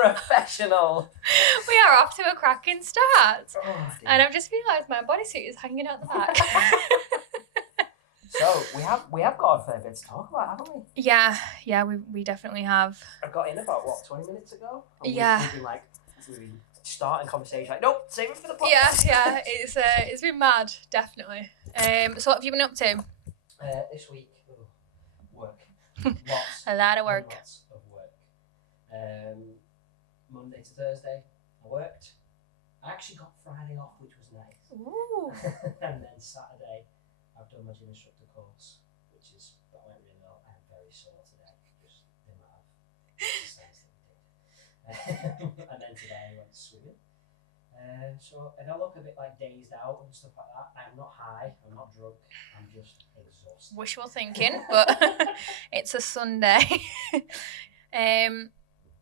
Professional. We are off to a cracking start. Oh, and I've just realised my bodysuit is hanging out the back. So we have got a fair bit to talk about, haven't we? Yeah, we definitely have. I got in about 20 minutes ago. And Yeah. we've been starting conversation like, nope, save it for the podcast. Yeah, it's been mad, definitely. So what have you been up to? This week, work. Lots. A lot of work. Lots of work. Monday to Thursday, I worked. I actually got Friday off, which was nice. Ooh. And then Saturday, I've done my gym instructor course, that went really well. I am very sore today, just the amount of exercise that we did. And then today I went swimming. So if I look a bit like dazed out and stuff like that, I'm not high, I'm not drunk, I'm just exhausted. Wishful thinking, but it's a Sunday.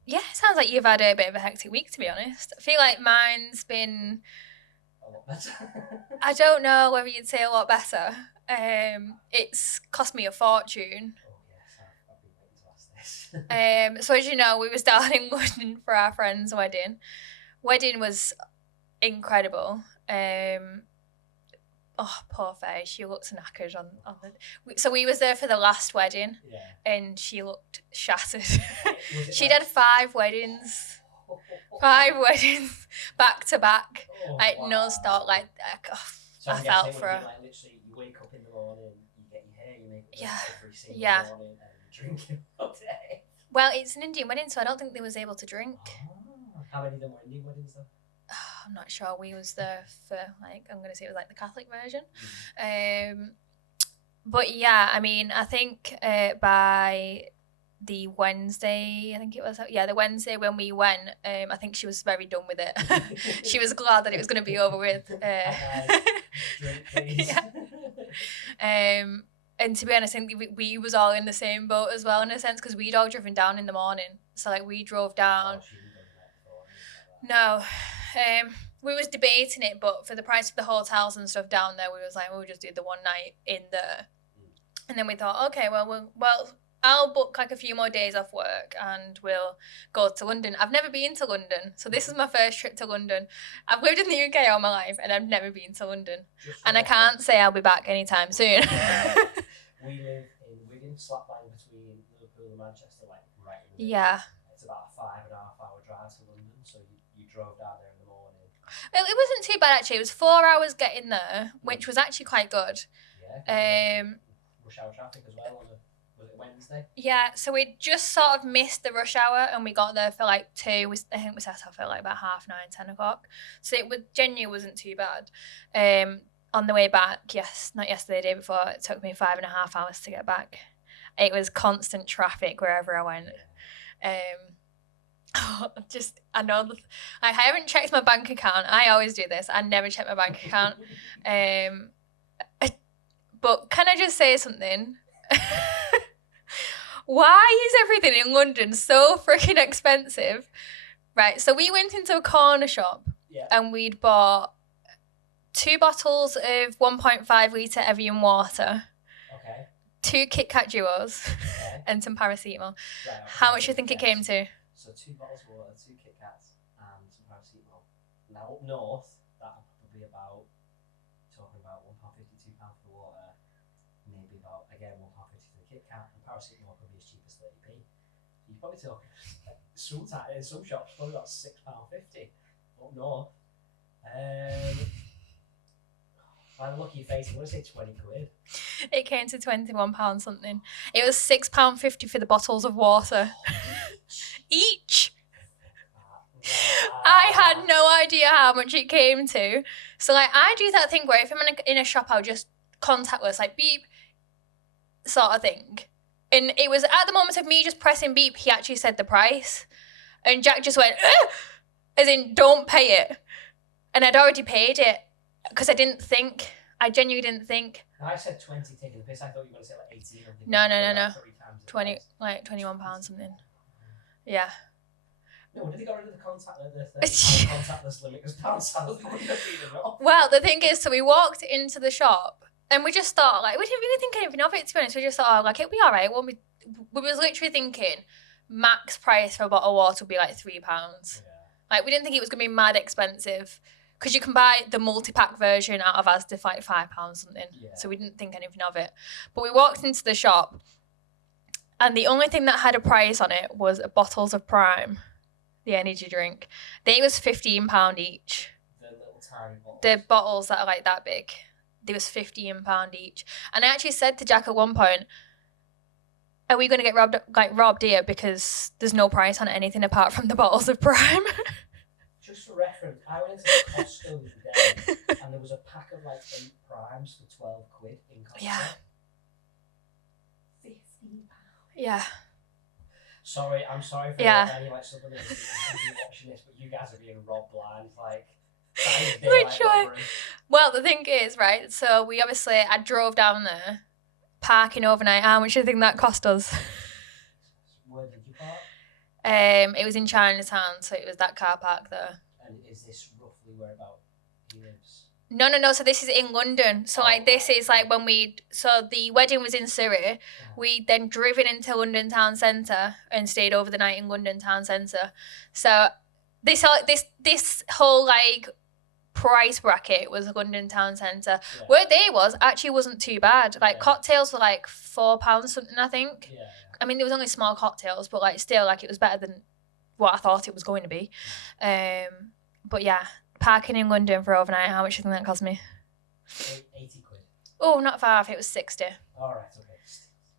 Yeah, it sounds like you've had a bit of a hectic week, to be honest. I feel like mine's been a lot better. I don't know whether you'd say a lot better. It's cost me a fortune. Oh yes, I've been waiting to ask this. So as you know, we was down in London for our friend's wedding. Wedding was incredible. Oh, poor face. She looked knackered on the... So we was there for the last wedding, and she looked shattered. She'd had 5 weddings. 5 weddings back to back, non-stop. So I felt for her. Literally, you wake up in the morning, you get your hair, you make every single morning, and you drink it all day. Well, it's an Indian wedding, so I don't think they was able to drink. Oh. How many of them were Indian weddings though? I'm not sure. We was there for I'm going to say it was the Catholic version. But yeah, I mean, I think by the Wednesday, the Wednesday when we went, I think she was very done with it. She was glad that it was going to be over with. Drink, please. And to be honest, I think we was all in the same boat as well, in a sense, because we'd all driven down in the morning. So we drove down. No. We was debating it, but for the price of the hotels and stuff down there, we was like, we'll just do the one night in there. And then we thought, okay, well, I'll book a few more days off work and we'll go to London. I've never been to London, so this is my first trip to London. I've lived in the UK all my life and I've never been to London. And I can't say I'll be back anytime soon. We live in Wigan, slap bang between Liverpool and Manchester, right in the middle. Yeah. It's about a 5.5 hour drive to London, so you drove down there in the morning. Well, it wasn't too bad actually. It was 4 hours getting there, which was actually quite good. Yeah. Rush hour traffic as well. Was it Wednesday? Yeah, so we just sort of missed the rush hour and we got there for 2. I think we set off at about 9:30, 10 o'clock. So it genuinely wasn't too bad. On the way back, not yesterday, the day before, it took me 5.5 hours to get back. It was constant traffic wherever I went. I know, I haven't checked my bank account. I always do this. I never check my bank account. But can I just say something? Why is everything in London so freaking expensive? Right, so we went into a corner shop and we'd bought 2 bottles of 1.5 litre Evian water, 2 Kit Kat Duos, and some paracetamol. Right, how much do you think it came to? So 2 bottles of water, 2 Kit Kats, and some paracetamol. Now up north, that would probably talking about £1.50, £2 for the water, maybe about, again, £1.50 for the Kit Kat, and paracetamol could be as cheap as 30p. So you're probably talking, in some shops, probably about £6.50 up north. I'm looking at your face, I'm going to say 20 quid. It came to £21 something. It was £6.50 for the bottles of water. Each. I had no idea how much it came to. So I do that thing where if I'm in a shop, I'll just contactless, beep, sort of thing. And it was at the moment of me just pressing beep, he actually said the price. And Jack just went, as in, don't pay it. And I'd already paid it. Because I genuinely didn't think. I said 20 taking the piss. I thought you were going to say 18. No. 20, £21 something. Yeah. No, did they got rid of the contactless limit? Because pound salad wouldn't have been enough. Well, the thing is, so we walked into the shop and we just thought, we didn't really think anything of it, to be honest. We just thought, it'll be all right. We was literally thinking, max price for a bottle of water would be like £3. Yeah. Like, we didn't think it was going to be mad expensive because you can buy the multi-pack version out of Asda for like £5 something. Yeah. So we didn't think anything of it. But we walked into the shop and the only thing that had a price on it was bottles of Prime, the energy drink. I think it was £15 each. The little tiny bottles. The bottles that are like that big. They was £15 each. And I actually said to Jack at one point, are we going to get robbed here because there's no price on anything apart from the bottles of Prime? Just for reference, I went into Costco the other day and there was a pack of like 8 Primes for £12 in Costco. Yeah. £15. Yeah. Sorry, I'm sorry for Yeah. any like southerners watching this, but you guys are being robbed blind. Like, that is Literally. robbery. Well, the thing is, right, so I drove down there, parking overnight. How much do you think that cost us? Where did you park? It was in Chinatown, so it was that car park there. And is this roughly whereabout he lives? No. So this is in London. So like this is like when so the wedding was in Surrey. We then driven into London town centre and stayed over the night in London town centre. So this whole like price bracket was London town centre. Yeah. Where they wasn't too bad. Like Yeah. cocktails were like £4 something, I think. Yeah. I mean, there was only small cocktails, but like still, like it was better than what I thought it was going to be. But yeah, parking in London for overnight. How much do you think that cost me? £80. Oh, not far off. It was 60. All right, okay.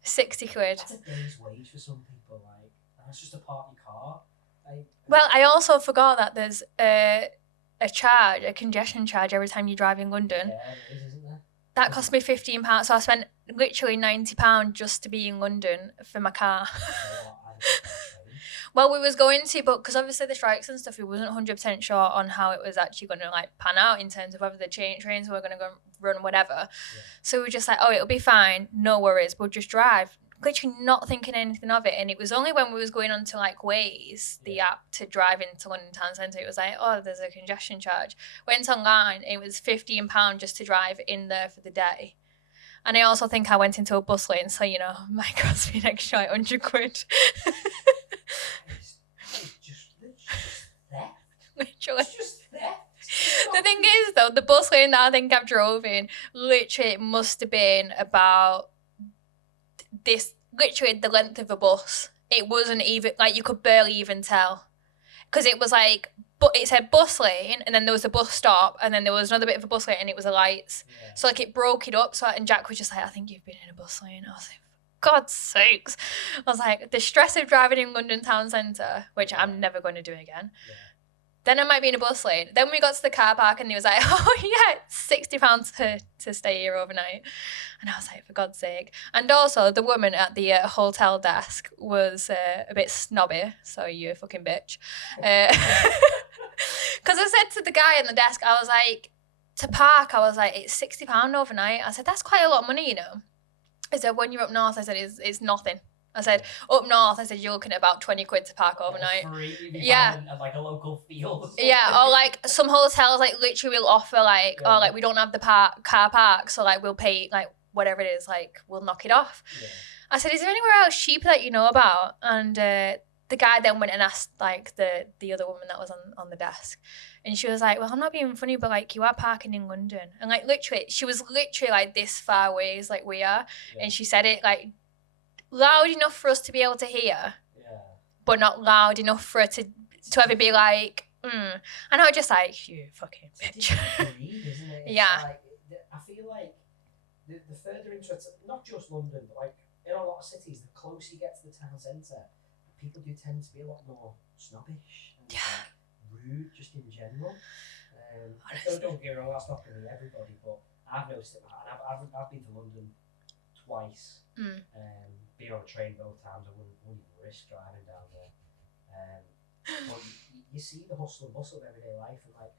60 quid. That's a day's wage for some people. Like, and that's just to park your car. Well, I also forgot that there's a congestion charge every time you drive in London. Yeah, it is, isn't there? That cost me £15, so I spent literally £90 just to be in London for my car. Well, we was going to, but because obviously the strikes and stuff, we wasn't 100% sure on how it was actually going to like pan out in terms of whether the trains were going to go run, whatever. Yeah. So we were just like, oh, it'll be fine, no worries, we'll just drive. Literally not thinking anything of it. And it was only when we was going on to like Waze, the app to drive into London Town Centre, it was like, oh, there's a congestion charge. Went online, it was £15 just to drive in there for the day. And I also think I went into a bus lane, so you know, my cost me an extra like £100. It's just theft. Literally. It's just theft. The thing is, though, the bus lane that I think I've drove in, literally, it must have been about literally the length of a bus. It wasn't even, like, you could barely even tell. Because it was like, but it said bus lane, and then there was a bus stop, and then there was another bit of a bus lane, and it was a lights. Yeah. So, like, it broke it up. So, and Jack was just like, I think you've been in a bus lane. I was like, for God's sakes. I was like, the stress of driving in London Town Centre, which I'm never going to do again. Yeah. Then I might be in a bus lane. Then we got to the car park and he was like, oh yeah, it's £60 to stay here overnight. And I was like, for God's sake. And also the woman at the hotel desk was a bit snobby. So you a fucking bitch. Because I said to the guy on the desk, I was like, to park, I was like, it's £60 overnight. I said, that's quite a lot of money, you know. I said, when you're up north, I said, it's nothing. I said, up north, I said, you're looking at about 20 quid to park overnight. Yeah. At like a local field. Yeah, or like some hotels like literally will offer like, oh, like we don't have the car park, so like we'll pay like whatever it is, like we'll knock it off. Yeah. I said, is there anywhere else cheaper that you know about? And the guy then went and asked like the other woman that was on the desk. And she was like, well, I'm not being funny, but like you are parking in London. And like literally, she was literally like this far away as like we are. Yeah. And she said it like loud enough for us to be able to hear, but not loud enough for it to ever be like, And I was just like, you fucking bitch. Breed, isn't it? Yeah. Like, I feel like the further into it, not just London, but like in a lot of cities, the closer you get to the town centre, people do tend to be a lot more snobbish and like, rude just in general. Don't get me wrong, that's not going to be everybody, but I've noticed it, and I've been to London twice. Being on a train both times, I wouldn't even risk driving down there. But you see the hustle and bustle of everyday life, and like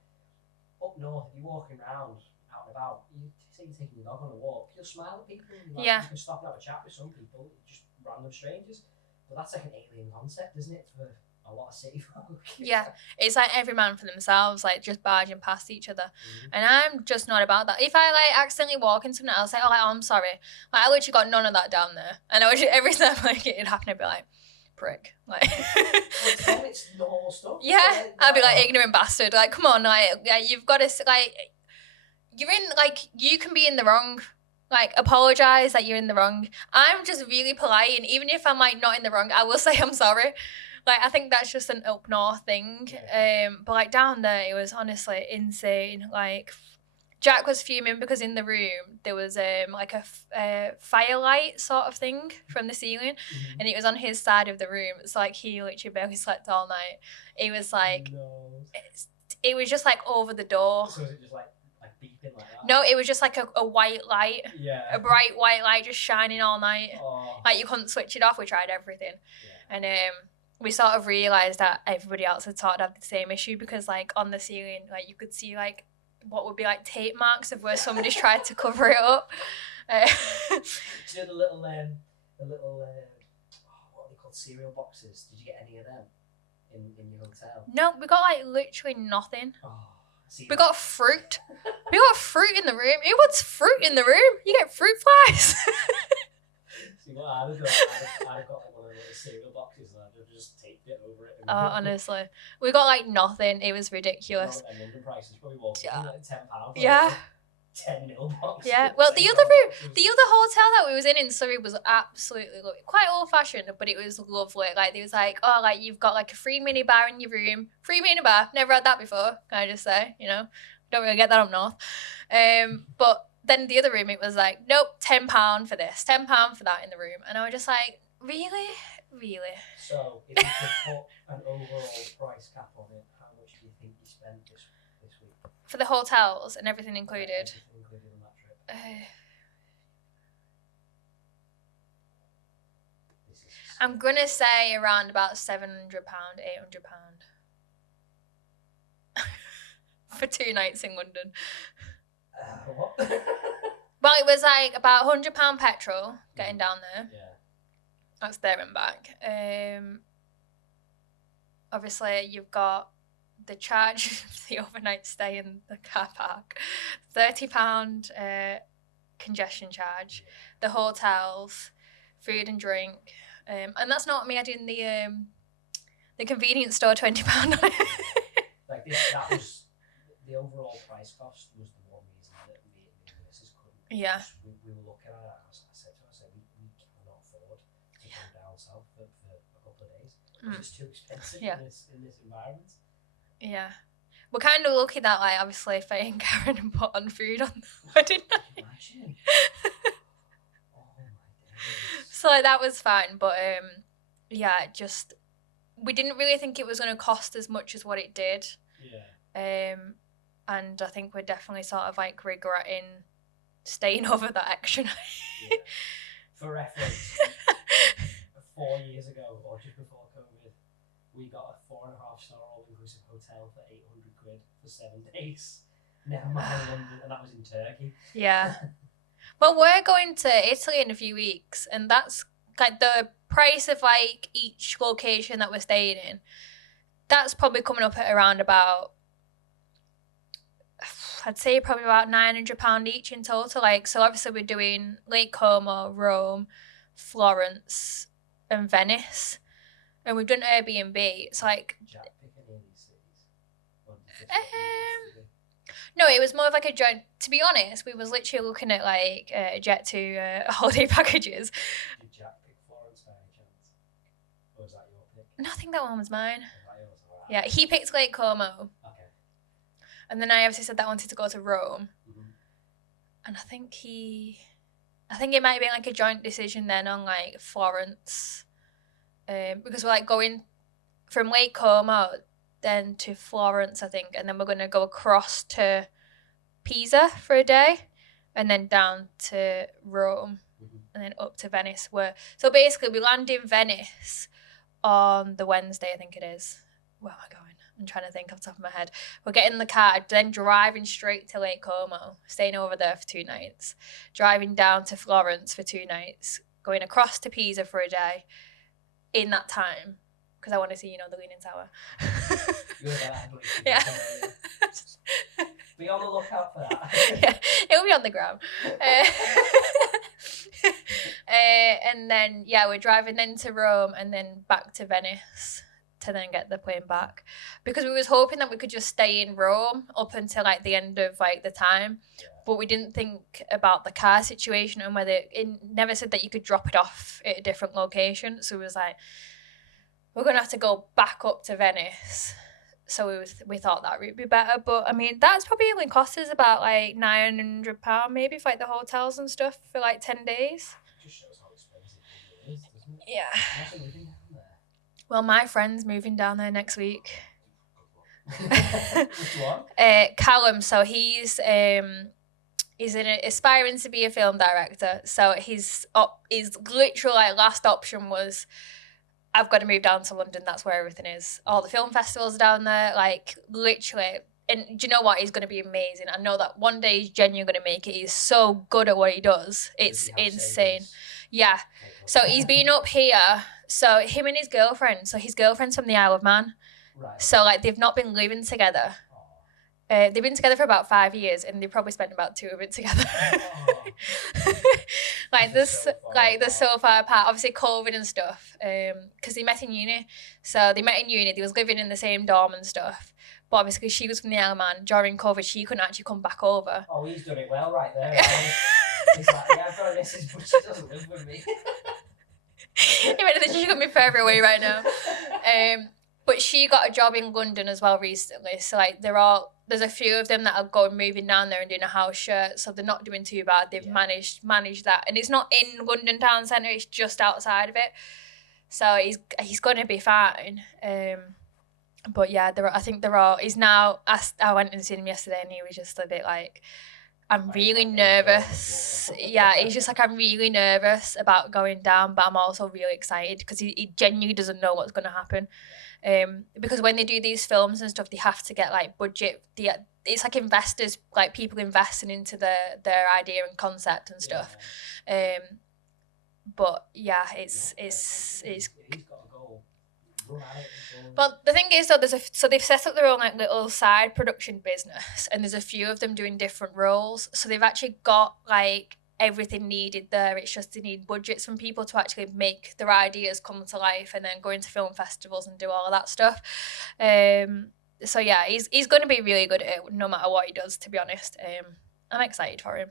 up north, if you're walking around out and about, you say you're taking your dog on a walk, you'll smile at people. And, like, you can stop and have a chat with some people, just random strangers. But that's like an alien concept, isn't it, for a lot of city folk? Yeah, it's like every man for themselves, like just barging past each other. And I'm just not about that. If I like accidentally walk into something, I'll say, oh, I'm sorry. Like I literally got none of that down there. And I would, every time like it happened, I'd be like, prick. Like, it's normal stuff. Yeah, I'd be like, ignorant bastard. Like, come on, like you've got to, like, you're in, like, you can be in the wrong. Like, apologise that you're in the wrong. I'm just really polite, and even if I'm, like, not in the wrong, I will say I'm sorry. Like, I think that's just an up north thing. Yeah. But, like, down there, it was honestly insane. Like, Jack was fuming because in the room there was like a firelight sort of thing from the ceiling, and it was on his side of the room. It's like he literally barely slept all night. It was like, it was just like over the door. So was it just like beeping like that? No, it was just like a white light. Yeah. A bright white light just shining all night. Oh. Like, you couldn't switch it off. We tried everything. Yeah. And we sort of realised that everybody else had sort of had the same issue, because, like, on the ceiling, like, you could see, like, what would be, like, tape marks of where somebody's tried to cover it up. Do you know the little what are they called, cereal boxes? Did you get any of them in your hotel? No, we got, like, literally nothing. Oh, we got fruit. We got fruit in the room. Who wants fruit in the room? You get fruit flies. See what I'd have got like one of those cereal boxes and I'd have just taped it over it. Oh, honestly. We got, like, nothing. It was ridiculous. And London prices probably walked like £10. Yeah. 10 mil box. Yeah. Well, the other hotel that we was in Surrey was absolutely lovely. Quite old fashioned, but it was lovely. Like, there was like, oh, like, you've got like a free mini bar in your room. Free mini bar. Never had that before, can I just say, you know? Don't really get that up north. But then the other room, it was like, nope, £10 for this, £10 for that in the room. And I was just like, really? Really? So, if you could put an overall price cap on it, how much do you think you spent this week? For the hotels and everything included? Everything included on that trip. I'm going to say around about £700, £800. For 2 nights in London. What? Well, it was like about £100 petrol getting down there. Yeah. That's there and back. Obviously, you've got the charge of the overnight stay in the car park, £30 congestion charge, the hotels, food and drink, and that's not me adding the convenience store £20 on it. Like this, that was the overall price cost was the one reason that me and the nurses couldn't. Yeah. We were looking at it. I said to her, we cannot afford to go down south for a couple of days. It's just too expensive in this environment. Yeah. We're kind of lucky that, like, obviously Faye and Karen and put on food on the wedding night. Imagine. Oh my goodness. So, like, that was fine, but yeah, just we didn't really think it was going to cost as much as what it did. Yeah. And I think we're definitely sort of like regretting staying over that extra night. Yeah. For reference, 4 years ago, or just before COVID, we got a 4.5-star all-inclusive hotel for £800 for 7 days. Never mind London, and that was in Turkey. Yeah. Well, we're going to Italy in a few weeks, and that's like the price of like each location that we're staying in. That's probably coming up at around about, I'd say probably about £900 each in total. Like, so obviously we're doing Lake Como, Rome, Florence, and Venice, and we've done Airbnb. It's like, Jack, pick any of these cities. no, it was more of like a joint. To be honest, we was literally looking at like Jet2 holiday packages. Did Jack pick Florence by any chance? Or was that your pick? No, I think that one was mine. Was that yours? Right. Yeah, he picked Lake Como. Okay. And then I obviously said that I wanted to go to Rome. Mm-hmm. And I think it might have been like a joint decision then on like Florence. Because we're like going from Lake Como then to Florence, I think. And then we're going to go across to Pisa for a day. And then down to Rome. Mm-hmm. And then up to Venice. So basically we land in Venice on the Wednesday, I think it is. Where am I going? I'm trying to think off the top of my head. We're getting in the car, then driving straight to Lake Como, staying over there for 2 nights, driving down to Florence for 2 nights, going across to Pisa for a day in that time, because I want to see, the Leaning Tower. Yeah. Be on the lookout for that. Yeah, it'll be on the gram. And then, yeah, we're driving then to Rome and then back to Venice to then get the plane back. Because we was hoping that we could just stay in Rome up until like the end of like the time. Yeah. But we didn't think about the car situation and whether it never said that you could drop it off at a different location. So it was like, we're going to have to go back up to Venice. So we thought that would be better. But I mean, that's probably only cost us about like £900 maybe for like the hotels and stuff for like 10 days. It just shows how expensive it is, doesn't it? Yeah. Imagine living down there. Well, my friend's moving down there next week. Which one? Callum. So he's aspiring to be a film director. So his literal like last option was, I've got to move down to London. That's where everything is. All the film festivals are down there. Like literally. And do you know what? He's going to be amazing. I know that one day he's genuinely going to make it. He's so good at what he does. It's insane. Yeah. So he's been up here. So him and his girlfriend. So his girlfriend's from the Isle of Man. Right. So like they've not been living together. They've been together for about 5 years, and they probably spent about 2 of it together. Like this, like they're so far apart. Obviously, COVID and stuff. Because they met in uni. So they met in uni. They was living in the same dorm and stuff. But obviously, she was from the Isle of Man. During COVID, she couldn't actually come back over. Oh, he's done it well right there. Right? He's like, yeah, I've got a missus, but she doesn't live with me. Even if she could be further away right now. But she got a job in London as well recently. So like there's a few of them that are moving down there and doing a house shirt. So they're not doing too bad. They've managed that. And it's not in London town centre, it's just outside of it. So he's gonna be fine. But yeah, he's now I went and seen him yesterday and he was just a bit like, I'm really nervous. Yeah, he's just like, I'm really nervous about going down, but I'm also really excited because he genuinely doesn't know what's going to happen. Because when they do these films and stuff, they have to get like budget. It's like investors, like people investing into their idea and concept and stuff. Yeah. But yeah, it's. He's got a goal. But the thing is, though, so they've set up their own like little side production business, and there's a few of them doing different roles. So they've actually got like everything needed there. It's just they need budgets from people to actually make their ideas come to life, and then go into film festivals and do all of that stuff. So yeah, he's going to be really good at it, no matter what he does. To be honest, I'm excited for him.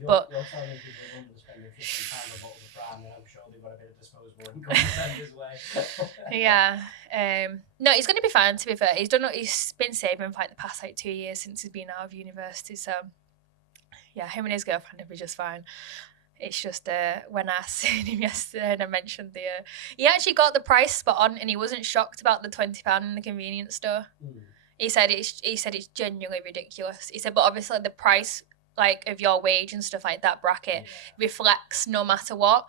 You're telling people in London spending £50 on bottles of brand, and I'm sure they've got a bit of disposable income to send his way. Yeah. No, he's going to be fine, to be fair. He's been saving for like the past like 2 years since he's been out of university. So yeah, him and his girlfriend will be just fine. It's just when I seen him yesterday and I mentioned he actually got the price spot on, and he wasn't shocked about the £20 in the convenience store. He said it's genuinely ridiculous. He said, but obviously the price like of your wage and stuff like that bracket reflects no matter what.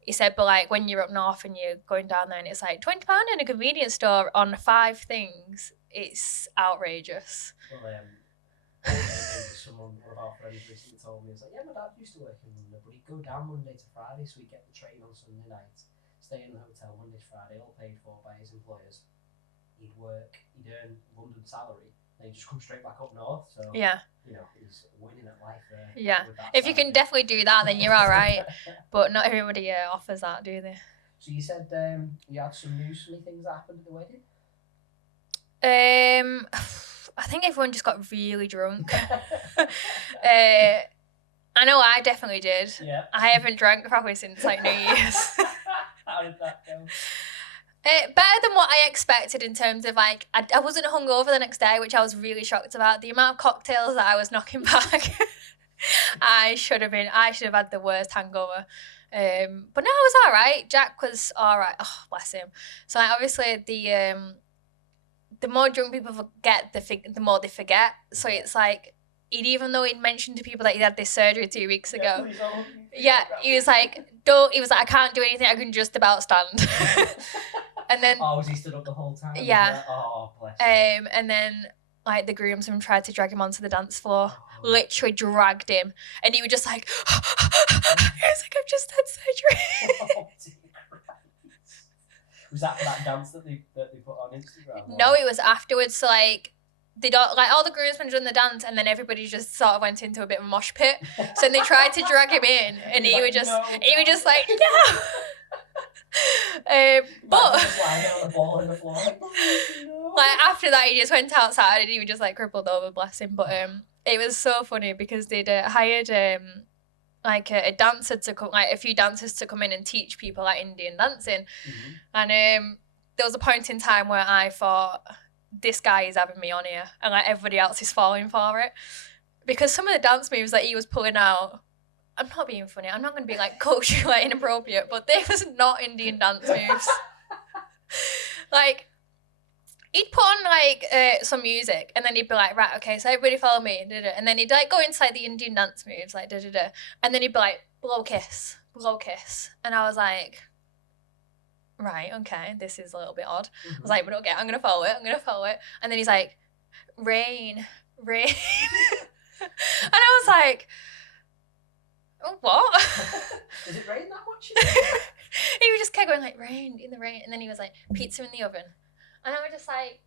He said, but like when you're up north and you're going down there and it's like £20 in a convenience store on 5 things, it's outrageous. Well, one of our friends recently told me, he's like, yeah, my dad used to work in London, but he'd go down Monday to Friday, so he'd get the train on Sunday night, stay in the hotel Monday to Friday, all paid for by his employers. He'd earn London salary, and he'd just come straight back up north. So yeah, you know, he's winning at life there. Yeah, if you can definitely do that, then you're all right. But not everybody offers that, do they? So you said you had some newsly things that happened at the wedding? I think everyone just got really drunk. I know I definitely did. Yeah. I haven't drank probably since like New Year's. How did that go? Better than what I expected in terms of like I wasn't hungover the next day, which I was really shocked about. The amount of cocktails that I was knocking back. I should have had the worst hangover. But no, I was all right. Jack was all right. Oh, bless him. So like, obviously the more drunk people get, the more they forget. So it's like, even though he'd mentioned to people that he had this surgery 2 weeks ago, he was like, I can't do anything, I can just about stand. And then, was he stood up the whole time? Yeah. Oh, bless him. And then like the groomsmen tried to drag him onto the dance floor, literally dragged him, and he was just like, he was like, I've just had surgery. Oh, dear Christ. Was that for that dance that they put on Instagram? No, it was afterwards. So like they don't, like, all the groomsmen done the dance, and then everybody just sort of went into a bit of a mosh pit. So then they tried to drag him in, and he was just like, no. But like after that, he just went outside and he was just like crippled over, bless him. But it was so funny because they'd hired like a dancer to come, like a few dancers to come in and teach people like Indian dancing, and there was a point in time where I thought, this guy is having me on here, and like everybody else is falling for it, because some of the dance moves that he was pulling out, I'm not being funny, I'm not going to be like culturally like inappropriate, but they was not Indian dance moves. Like, he'd put on like some music, and then he'd be like, right, okay, so everybody follow me, and then he'd like go inside the Indian dance moves, like and then he'd be like, blow kiss, and I was like, right, okay, this is a little bit odd. I was like, but okay, I'm gonna follow it, and then he's like, rain. And I was like, oh, what? Does it rain that much? He was just kept going like, rain, in the rain, and then he was like, pizza in the oven, and I was just like,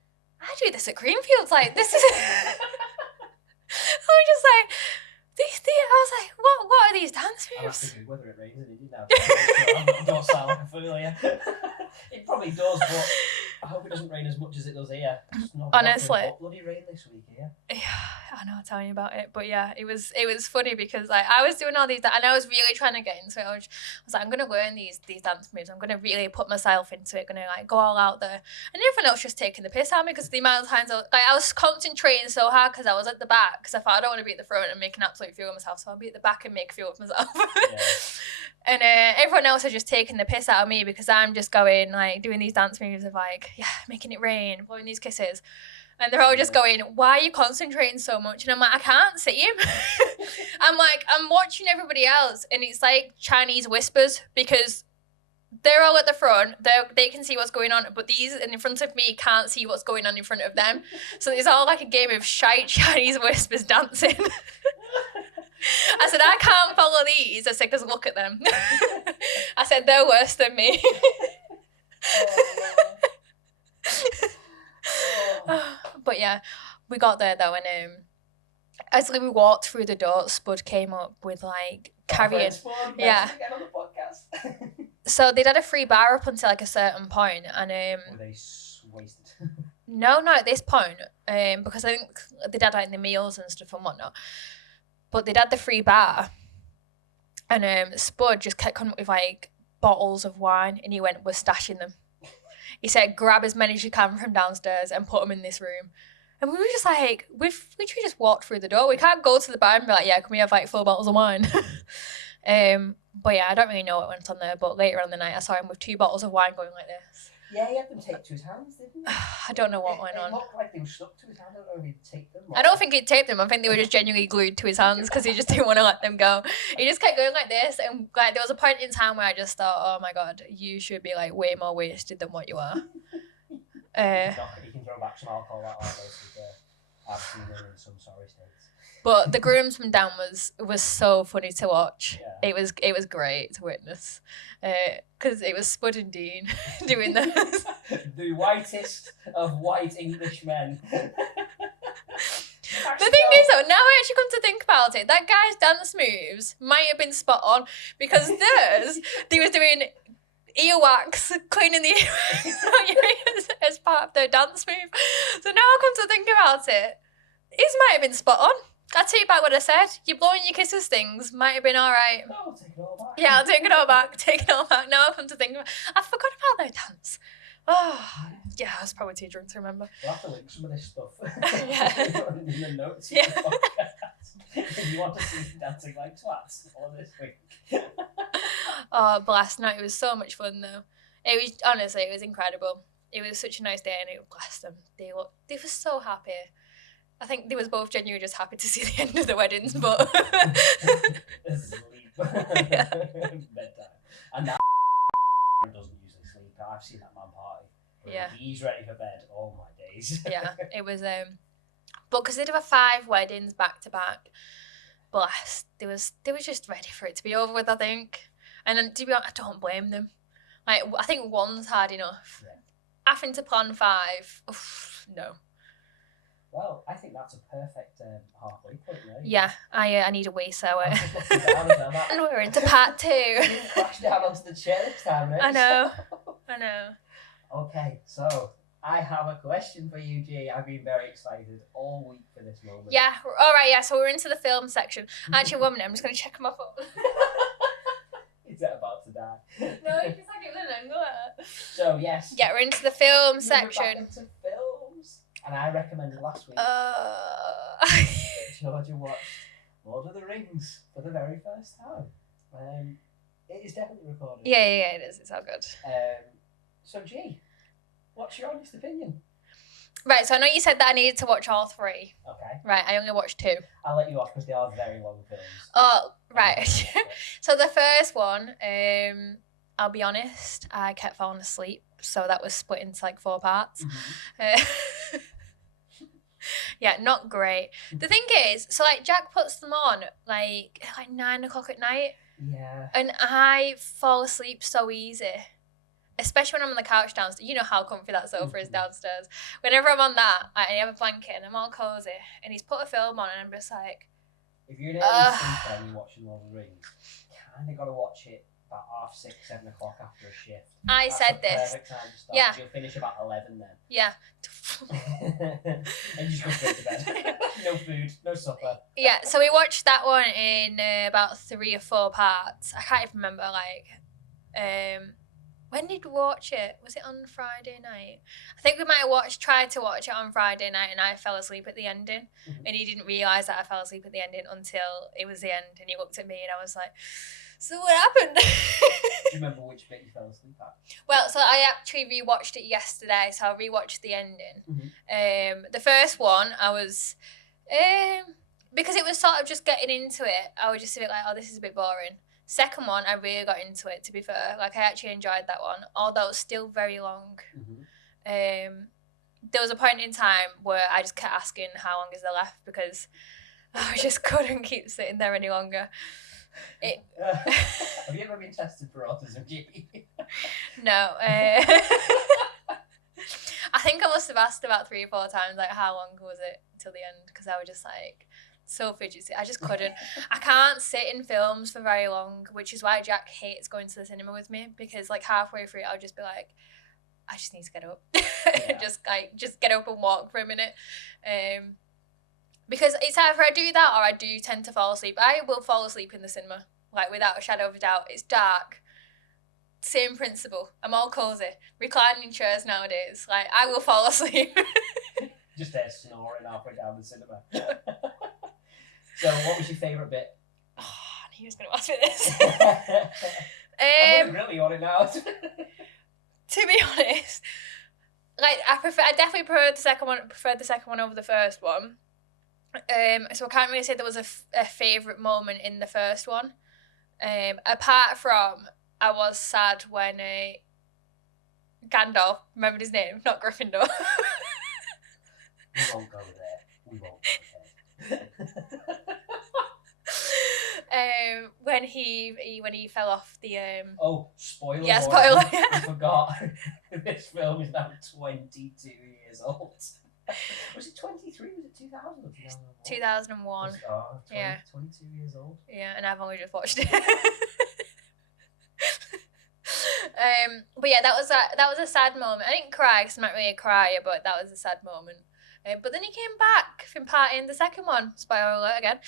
I do this at Greenfields, like, this is I was just like, I was like, what are these dance moves? I'll have to Google whether it rains in India now. I don't sound like a fool here. It probably does, but I hope it doesn't rain as much as it does here. Honestly. Bloody rain this week here. Yeah, I know, I'll tell you about it. But yeah, it was funny because like I was doing all these, and I was really trying to get into it. I was like, I'm gonna learn these dance moves. I'm gonna really put myself into it. Gonna like go all out there. And everyone else just taking the piss out of me because the amount of times I was concentrating so hard because I was at the back, because I thought I don't want to be at the front and make an absolute fool of myself, so I'll be at the back and make a fool of myself. Yeah. And everyone else are just taking the piss out of me because I'm just going like doing these dance moves of like, yeah, making it rain, blowing these kisses. And they're all just going, why are you concentrating so much? And I'm like, I can't see him. I'm watching everybody else, and it's like Chinese whispers because they're all at the front. They can see what's going on, but these in front of me can't see what's going on in front of them. So it's all like a game of shite Chinese whispers dancing. I said, I can't follow these. I said, because look at them. I said, they're worse than me. But yeah, we got there though, and as we walked through the door, Spud came up with like carrying. Yeah. So they'd had a free bar up until like a certain point, and were they wasted? No, not at this point, because I think they'd had like the meals and stuff and whatnot. But they'd had the free bar, and Spud just kept coming up with like bottles of wine, and he went, we're stashing them. He said, grab as many as you can from downstairs and put them in this room. And we were just like, we've literally just walked through the door. We can't go to the bar and be like, yeah, can we have like 4 bottles of wine? But yeah, I don't really know what went on there, but later on the night I saw him with 2 bottles of wine going like this. Yeah, he had them taped to his hands, didn't he? I don't know what went on. It looked like they were stuck to his hand. I don't know if he'd taped them. I don't think he'd taped them. I think they were just genuinely glued to his hands because he just didn't want to let them go. He just kept going like this, and like there was a point in time where I just thought, oh my god, you should be like way more wasted than what you are. You can throw back some alcohol out like this. I've seen them in some sorry states. But the groomsmen down was so funny to watch. Yeah. It was great to witness, because it was Spud and Dean doing this. The whitest of white English men. The thing is though, now I actually come to think about it, that guy's dance moves might have been spot on, because they was doing earwax, cleaning the earwax as part of their dance move. So now I come to think about it, his might have been spot on. I take back what I said. You blowing your kisses things might have been all right. No, I'll take it all back. Yeah, I'll take it all back. Take it all back. Now I come to think about it. I forgot about their dance. Oh, yeah, I was probably too drunk to remember. We'll have to link some of this stuff in the notes. Yeah. If you want to see dancing like twats all this week. Oh, blast. No, it was so much fun though. It was, honestly, it was incredible. It was such a nice day, and it blessed them. They were so happy. I think they was both genuinely just happy to see the end of the weddings, but sleep. Bedtime. And that doesn't usually sleep. I've seen that man party. Yeah. He's ready for bed. Oh my days. Yeah, it was but because they'd have 5 weddings back to back, blessed. They was just ready for it to be over with, I think. And then, to be honest, I don't blame them. Like, I think one's hard enough. Yeah. Having to plan 5, oof, no. Well, I think that's a perfect halfway point there. Yeah, I need a wee, so I'm just looking down as well. and we're into part 2. You didn't crash down onto the chair this time, right? I know. Okay, so I have a question for you, G. I've been very excited all week for this moment. Yeah, all right, yeah, so we're into the film section. Actually, 1 minute, I'm just going to check my phone. Is that about to die? No, it's just like an angle. So, yes. Yeah, we're into the film We're section. back into films. And I recommended last week Uh... that Georgia watched Lord of the Rings for the very first time. It is definitely recorded. Yeah, it is. It's all good. So, G, what's your honest opinion? Right, so I know you said that I needed to watch all 3. Okay. Right, I only watched 2. I'll let you off because they are very long films. Oh, right. So the first one, I'll be honest, I kept falling asleep. So that was split into like 4 parts. Mm-hmm. Yeah, not great. The thing is, so like Jack puts them on like 9 o'clock at night. Yeah. And I fall asleep so easy. Especially when I'm on the couch downstairs. You know how comfy that sofa is downstairs. Whenever I'm on that, I have a blanket and I'm all cozy. And he's put a film on and I'm just like... If you're in early sleep and you're watching Lord of the Rings, you kind of got to watch it about 6:30, 7 o'clock after a shift. That's said this. Perfect time to start. Yeah. You'll finish about 11 then. Yeah. And you just go straight to bed. No food, no supper. Yeah, so we watched that one in about 3 or 4 parts. I can't even remember, when did we watch it? Was it on Friday night? I think we might have tried to watch it on Friday night and I fell asleep at the ending. Mm-hmm. And he didn't realise that I fell asleep at the ending until it was the end. And he looked at me and I was like, so what happened? Do you remember which bit you fell asleep at? Well, so I actually rewatched it yesterday, so I rewatched the ending. Mm-hmm. The first one, I was... because it was sort of just getting into it, I was just a bit like, oh, this is a bit boring. Second one, I really got into it, to be fair. Like, I actually enjoyed that one, although it was still very long. Mm-hmm. There was a point in time where I just kept asking how long is there left because I just couldn't keep sitting there any longer. Have you ever been tested for autism, G? No. I think I must have asked about 3 or 4 times, like, how long was it till the end? Because I was just like... so fidgety. I just couldn't. I can't sit in films for very long, which is why Jack hates going to the cinema with me because like halfway through I'll just be like, I just need to get up. Yeah. just get up and walk for a minute. Because it's either I do that or I do tend to fall asleep. I will fall asleep in the cinema, like without a shadow of a doubt. It's dark. Same principle. I'm all cozy. Reclining chairs nowadays. Like I will fall asleep. Just there snoring halfway down the cinema. So, what was your favourite bit? Oh, I knew he was going to ask me this. I'm really on it now. To be honest, like I definitely preferred the second one over the first one. So I can't really say there was a favourite moment in the first one. Apart from I was sad when Gandalf, remembered his name, not Gryffindor. We won't go there. We won't go there. When he fell off the Oh, spoiler! Yeah, spoiler. I forgot. This film is now 22 years old. Was it 23? Was it 2000 or 2001? 2001. 20, yeah. 22 years old. Yeah, and I've only just watched it. But yeah, that was a sad moment. I didn't cry because I'm not really a crier, but that was a sad moment. But then he came back from partying the second one. Spoiler alert again.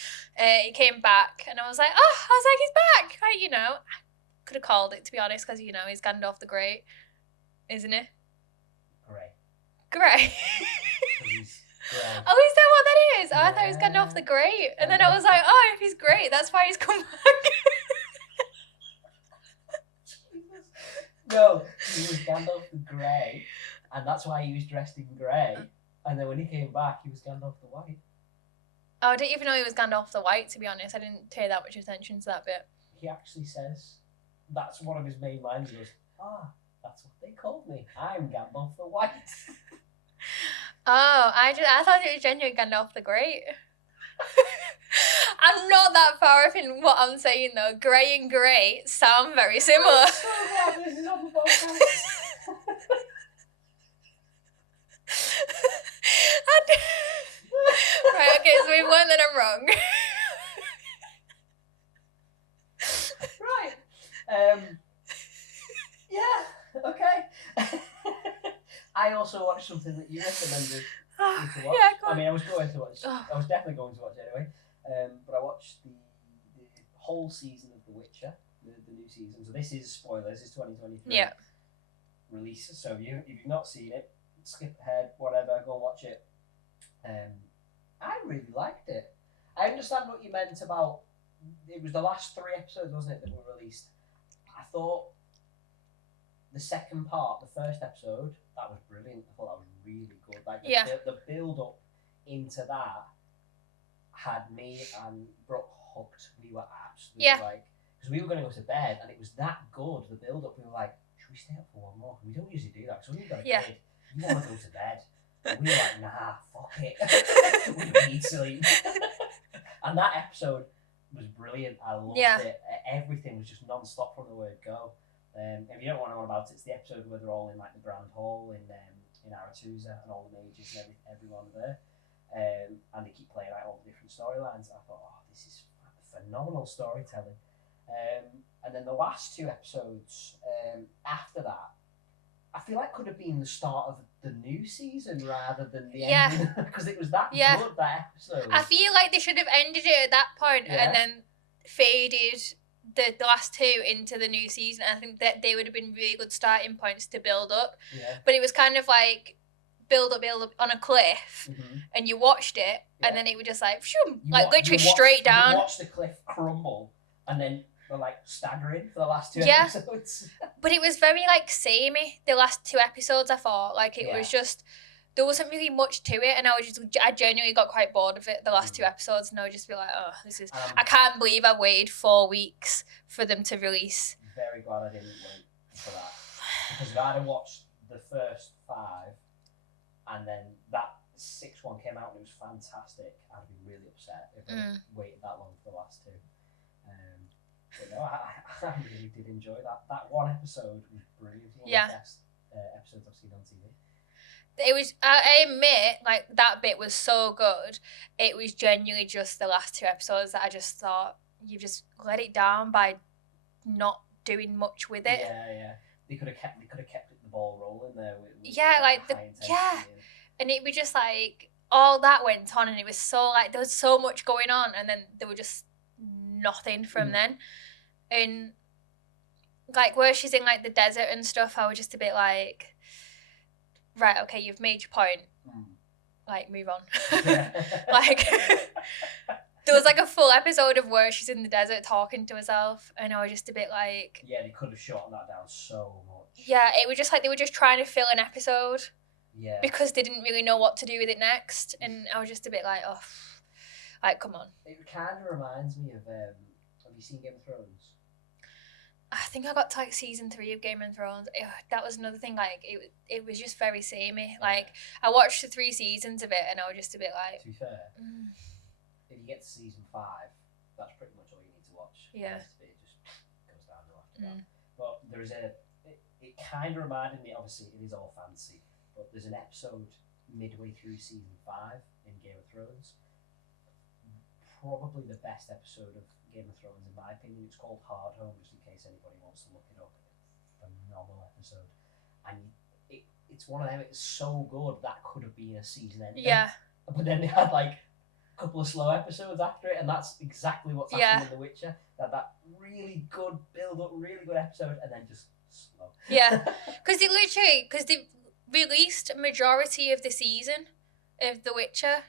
He came back and I was like, he's back. Right, you know. I could have called it, to be honest, because, you know, he's Gandalf the Great, isn't he? Grey. He's grey. Oh, is that what that is? Oh, I thought he was Yeah. Gandalf the Great. And then I was like, oh, if he's great, that's why he's come back. No, he was Gandalf the Grey, and that's why he was dressed in grey. And then when he came back, he was Gandalf the White. Oh, I didn't even know he was Gandalf the White, to be honest. I didn't pay that much attention to that bit. He actually says, that's one of his main lines. He goes, that's what they called me. I'm Gandalf the White. Oh, I thought it was genuine Gandalf the Great. I'm not that far off in what I'm saying though. Grey and great sound very similar. I'm so glad this is on the podcast. wrong. Right. Yeah. Okay. I also watched something that you recommended me to watch. Yeah, go I on. mean, I was going to watch. Oh. I was definitely going to watch anyway. But I watched the whole season of The Witcher, the new season. So this is spoilers. It's 2023 Yeah. release. So if you've not seen it, skip ahead. Whatever. Go and watch it. I really liked it. I understand what you meant about. It was the last 3 episodes, wasn't it, that were released? I thought the second part, the first episode, that was brilliant. I thought that was really good. Like the build up into that had me and Brooke hooked. We were absolutely like, because we were going to go to bed and it was that good. The build up, we were like, should we stay up for one more? We don't usually do that because when you've got a kid, you want to go to bed. And we were like, nah, fuck it. We need sleep. And that episode was brilliant. I loved it. Everything was just non-stop from the word go. If you don't want to know about it, it's the episode where they're all in like the Grand Hall in Aretusa and all the mages and everyone there. And they keep playing out all the different storylines. I thought, oh, this is phenomenal storytelling. And then the last 2 episodes after that, I feel like could have been the start of the new season rather than the ending, because it was that good, that episode. I feel like they should have ended it at that point and then faded the last 2 into the new season. I think that they would have been really good starting points to build up. Yeah. But it was kind of like build up on a cliff, and you watched it, and then it was just like, shoom, literally straight down. You watched the cliff crumble, and then we're like staggering for the last 2 episodes. But it was very like samey, the last 2 episodes. I thought like it was just, there wasn't really much to it, and I genuinely got quite bored of it the last 2 episodes, and I would just be like, oh, this is, I can't believe I waited 4 weeks for them to release. Very glad I didn't wait for that, because if I'd have watched the first 5 and then that 6th one came out and it was fantastic, I'd be really upset if I waited that long for the last 2. But no, I really did enjoy that. That one episode was brilliant. One of the best episodes I've seen on TV. It was, I admit, like, that bit was so good. It was genuinely just the last 2 episodes that I just thought, you just let it down by not doing much with it. Yeah. They could have kept the ball rolling there. With and it was just like, all that went on, and it was so, like, there was so much going on, and then there were just nothing from then. And, like, where she's in, like, the desert and stuff, I was just a bit like, right, okay, you've made your point. Like, move on. Like, there was like a full episode of where she's in the desert talking to herself, and I was just a bit like... Yeah, they could have shortened that down so much. Yeah, it was just like they were just trying to fill an episode. Yeah. Because they didn't really know what to do with it next, and I was just a bit like, oh, like, come on. It kind of reminds me of, have you seen Game of Thrones? I think I got to like season 3 of Game of Thrones. That was another thing. Like it was just very samey. Like I watched the 3 seasons of it, and I was just a bit like. To be fair, if you get to season 5, that's pretty much all you need to watch. Yeah. It just goes downhill after that. But there's it kind of reminded me. Obviously, it is all fantasy, but there's an episode midway through season 5 in Game of Thrones. Probably the best episode of Game of Thrones in my opinion. It's called Hard Home, just in case anybody wants to look it up. It's a phenomenal episode, and it's one of them. It's so good that could have been a season ending. Yeah. But then they had like a couple of slow episodes after it, and that's exactly what's happening in The Witcher. That really good build up, really good episode, and then just slow. Yeah, because they released a majority of the season of The Witcher.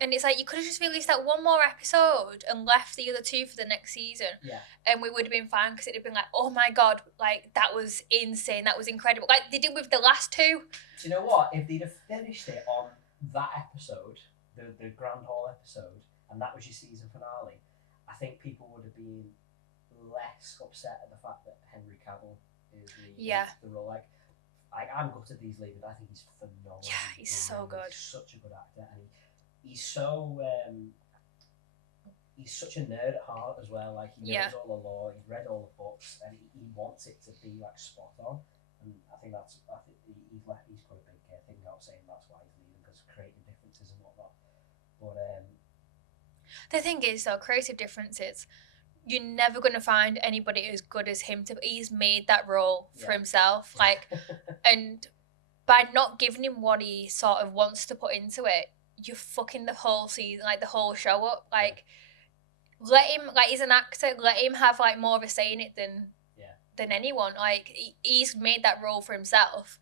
And it's like, you could have just released that one more episode and left the other 2 for the next season. Yeah. And we would have been fine, because it would have been like, oh my God, like, that was insane. That was incredible. Like they did with the last 2. Do you know what? If they'd have finished it on that episode, the Grand Hall episode, and that was your season finale, I think people would have been less upset at the fact that Henry Cavill is the role. Like, I'm gutted he's leaving. I think he's phenomenal. Yeah, he's so good. He's such a good actor, and he's so he's such a nerd at heart as well. Like, he knows all the lore, he's read all the books, and he wants it to be like spot on. And I think he's put a big thing out saying that's why he's leaving, because of creative differences and whatnot. But The thing is, though, creative differences, you're never going to find anybody as good as him. He's made that role for himself. Like, and by not giving him what he sort of wants to put into it, you're fucking the whole season, like the whole show up. Like, let him, like, he's an actor, let him have like more of a say in it than anyone. Like, he's made that role for himself.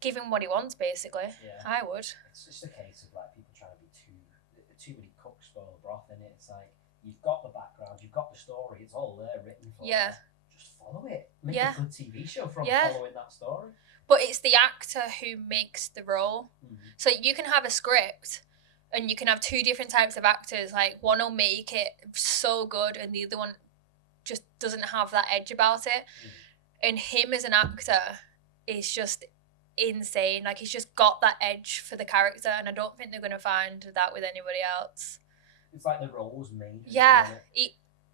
Give him what he wants, basically. Yeah. I would. It's just a case of like people trying to be too many cooks spoil the broth in it. It's like, you've got the background, you've got the story, it's all there written for you. Just follow it. Make a good TV show from following that story. But it's the actor who makes the role. So you can have a script and you can have two different types of actors. Like, one will make it so good and the other one just doesn't have that edge about it. And him as an actor is just insane. Like, he's just got that edge for the character, and I don't think they're going to find that with anybody else. It's like the role was made. Yeah.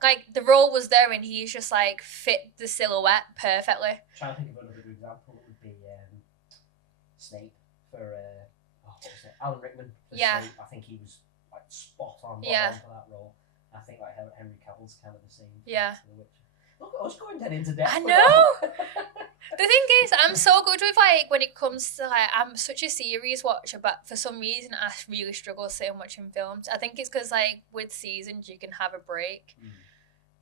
Like, the role was there and he's just like fit the silhouette perfectly. I'm trying to think of another example. It would be Snape for what was it? Alan Rickman for Snape. I think he was like spot on for that role. I think like Henry Cavill's kind of the same. Yeah. Look at us going dead into depth. I know. The thing is, I'm so good with like when it comes to like, I'm such a series watcher, but for some reason I really struggle sitting watching films. I think it's because like with seasons you can have a break.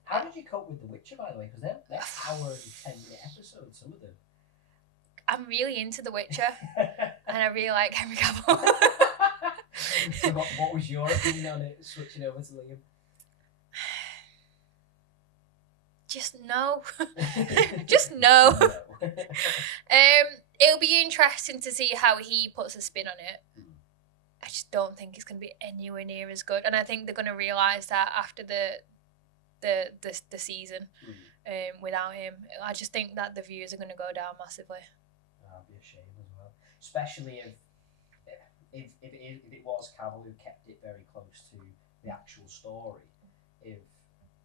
How did you cope with The Witcher, by the way? Because they're hour and 10-minute episodes, some of them. I'm really into The Witcher, and I really like Henry Cavill. So what was your opinion on it, switching over to Liam? Just no. Just no. It'll be interesting to see how he puts a spin on it. I just don't think it's going to be anywhere near as good, and I think they're going to realise that after the season, without him. I just think that the views are going to go down massively. That'd be a shame as well, especially if it was Cavill who kept it very close to the actual story. If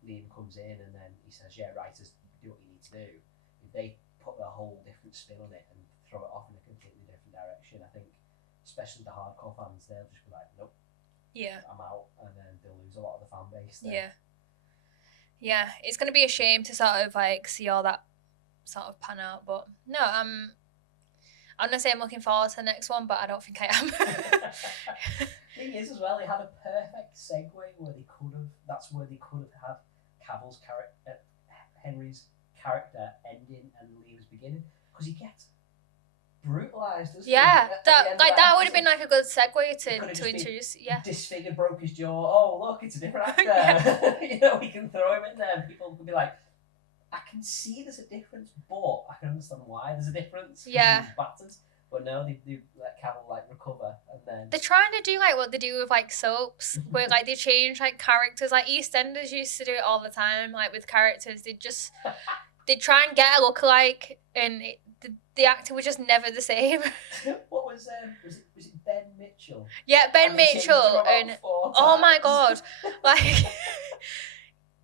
Liam comes in and then he says, "Yeah, writers, do what you need to do," if they put a whole different spin on it and throw it off in a completely different direction, I think, especially the hardcore fans, they'll just be like, "Nope, I'm out," and then they'll lose a lot of the fan base there. Yeah, it's going to be a shame to sort of like see all that sort of pan out, but no, I'm going to say I'm looking forward to the next one, but I don't think I am. Thing is, as well, they had a perfect segue where they could have had Cavill's character, Henry's character ending and Liam's beginning, because he gets brutalised, doesn't he? That would have been like a good segue to introduce. Disfigured, broke his jaw. Oh, look, it's a different actor. You know, we can throw him in there, and people could be like, "I can see there's a difference, but I can understand why there's a difference." Yeah. Battered. But no, they let Cavill like recover, and then they're trying to do like what they do with like soaps, where like they change like characters. Like EastEnders used to do it all the time. Like with characters, they try and get a lookalike, and the actor was just never the same. What was it Ben Mitchell? Yeah, Ben Mitchell, and oh my god, like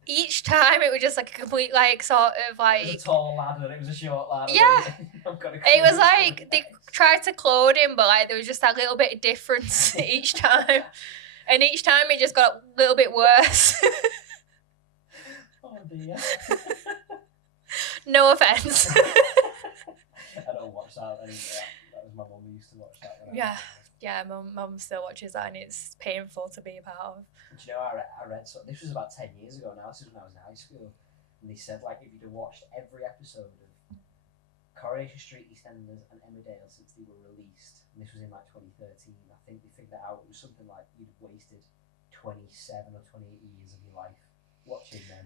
each time it was just like a complete like sort of like. It was a tall lad and it was a short lad. Yeah, it was like they tried to clone him, but like there was just that little bit of difference each time, and each time it just got a little bit worse. Oh dear. No offense. I don't watch that anymore. That was my mum who used to watch that. Yeah, my mum still watches that, and it's painful to be a part of. Do you know, I read this was about 10 years ago now. This is when I was in high school, and they said like if you'd have watched every episode of Coronation Street, EastEnders, and Emmerdale since they were released, and this was in like 2013, I think they figured that out. It was something like you'd have wasted 27 or 28 years of your life watching them.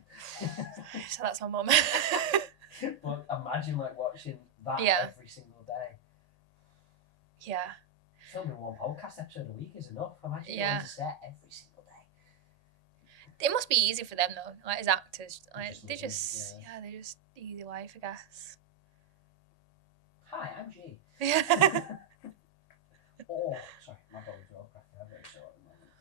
So that's my mum. But imagine like watching that every single day. Yeah. Filming one podcast episode a week is enough. Imagine going to set every single day. It must be easy for them though, like as actors. Like they're just easy life, I guess. Hi, I'm G. Yeah. Oh, sorry, my body's all cracking. I'm very sore at the moment.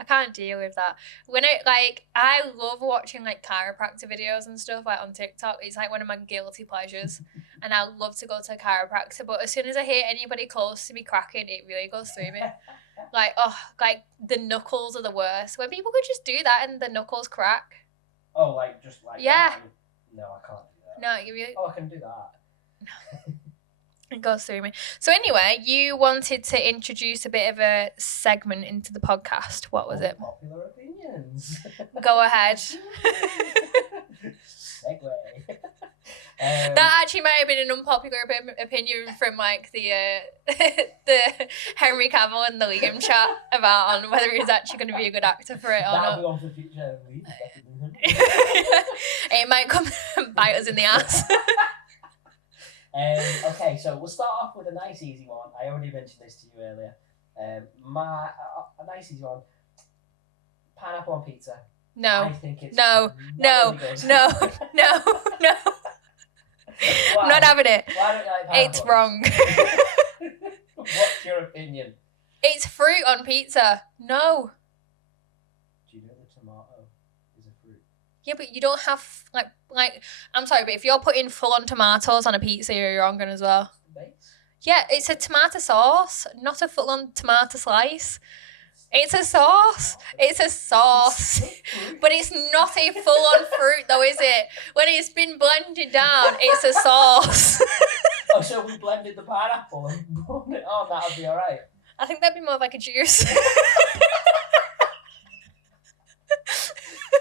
I can't deal with that. When I love watching like chiropractor videos and stuff like on TikTok. It's like one of my guilty pleasures, and I love to go to a chiropractor. But as soon as I hear anybody close to me cracking, it really goes through me. Like, like the knuckles are the worst. When people could just do that and the knuckles crack. Oh, like just like Yeah. that? No, I can't do that. No, you really. Oh, I can do that. It goes through me. So anyway, you wanted to introduce a bit of a segment into the podcast. What was it? Popular opinions. Go ahead. Segue. That actually might have been an unpopular opinion from like the the Henry Cavill and the Liam chat about on whether he's actually going to be a good actor for it or That'll not. be on for the future. It might come and bite us in the ass. Okay, so we'll start off with a nice easy one. I already mentioned this to you earlier. A nice easy one. Pineapple on pizza. No. I think it's No. really good. No. I'm not having it. Why don't you like pineapple? It's wrong. What's your opinion? It's fruit on pizza. No. Do you know the tomato is a fruit? Yeah, but you don't have like I'm sorry, but if you're putting full on tomatoes on a pizza, you're wrong as well. Base? Yeah, it's a tomato sauce, not a full on tomato slice. It's a sauce. It's a sauce. But it's not a full on fruit though, is it? When it's been blended down, it's a sauce. Oh, so we blended the pineapple and put it on, that would be alright. I think that'd be more like a juice.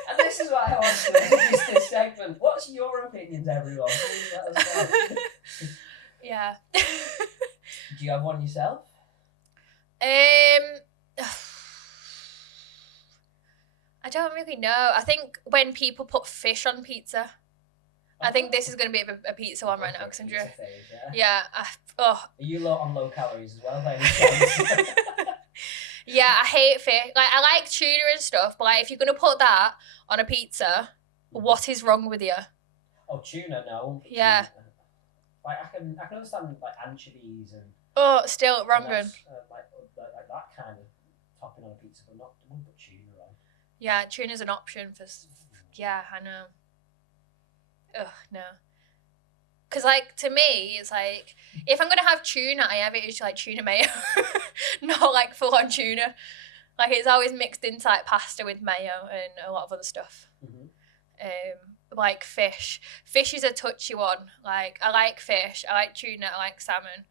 And this is why I want to introduce this segment. What's your opinions, everyone? Please let us know. Yeah. Do you have one yourself? I don't really know. I think when people put fish on pizza, I think this is going to be a pizza one right now. Cause I'm yeah. Are you low on low calories as well, by any chance? Yeah, I hate fish. Like, I like tuna and stuff, but like, if you're going to put that on a pizza, what is wrong with you? Oh, tuna, no. Yeah. Tuna. Like, I can understand like anchovies and. Oh, still wrong one. Like that kind of topping on a pizza, but not wouldn't put tuna on. Yeah, tuna's an option for. Yeah, I know. Ugh, no. Because, like, to me, it's like, if I'm going to have tuna, I have it as, like, tuna mayo. Not, like, full-on tuna. Like, it's always mixed into, like, pasta with mayo and a lot of other stuff. Mm-hmm. Like, fish. Fish is a touchy one. Like, I like fish. I like tuna. I like salmon.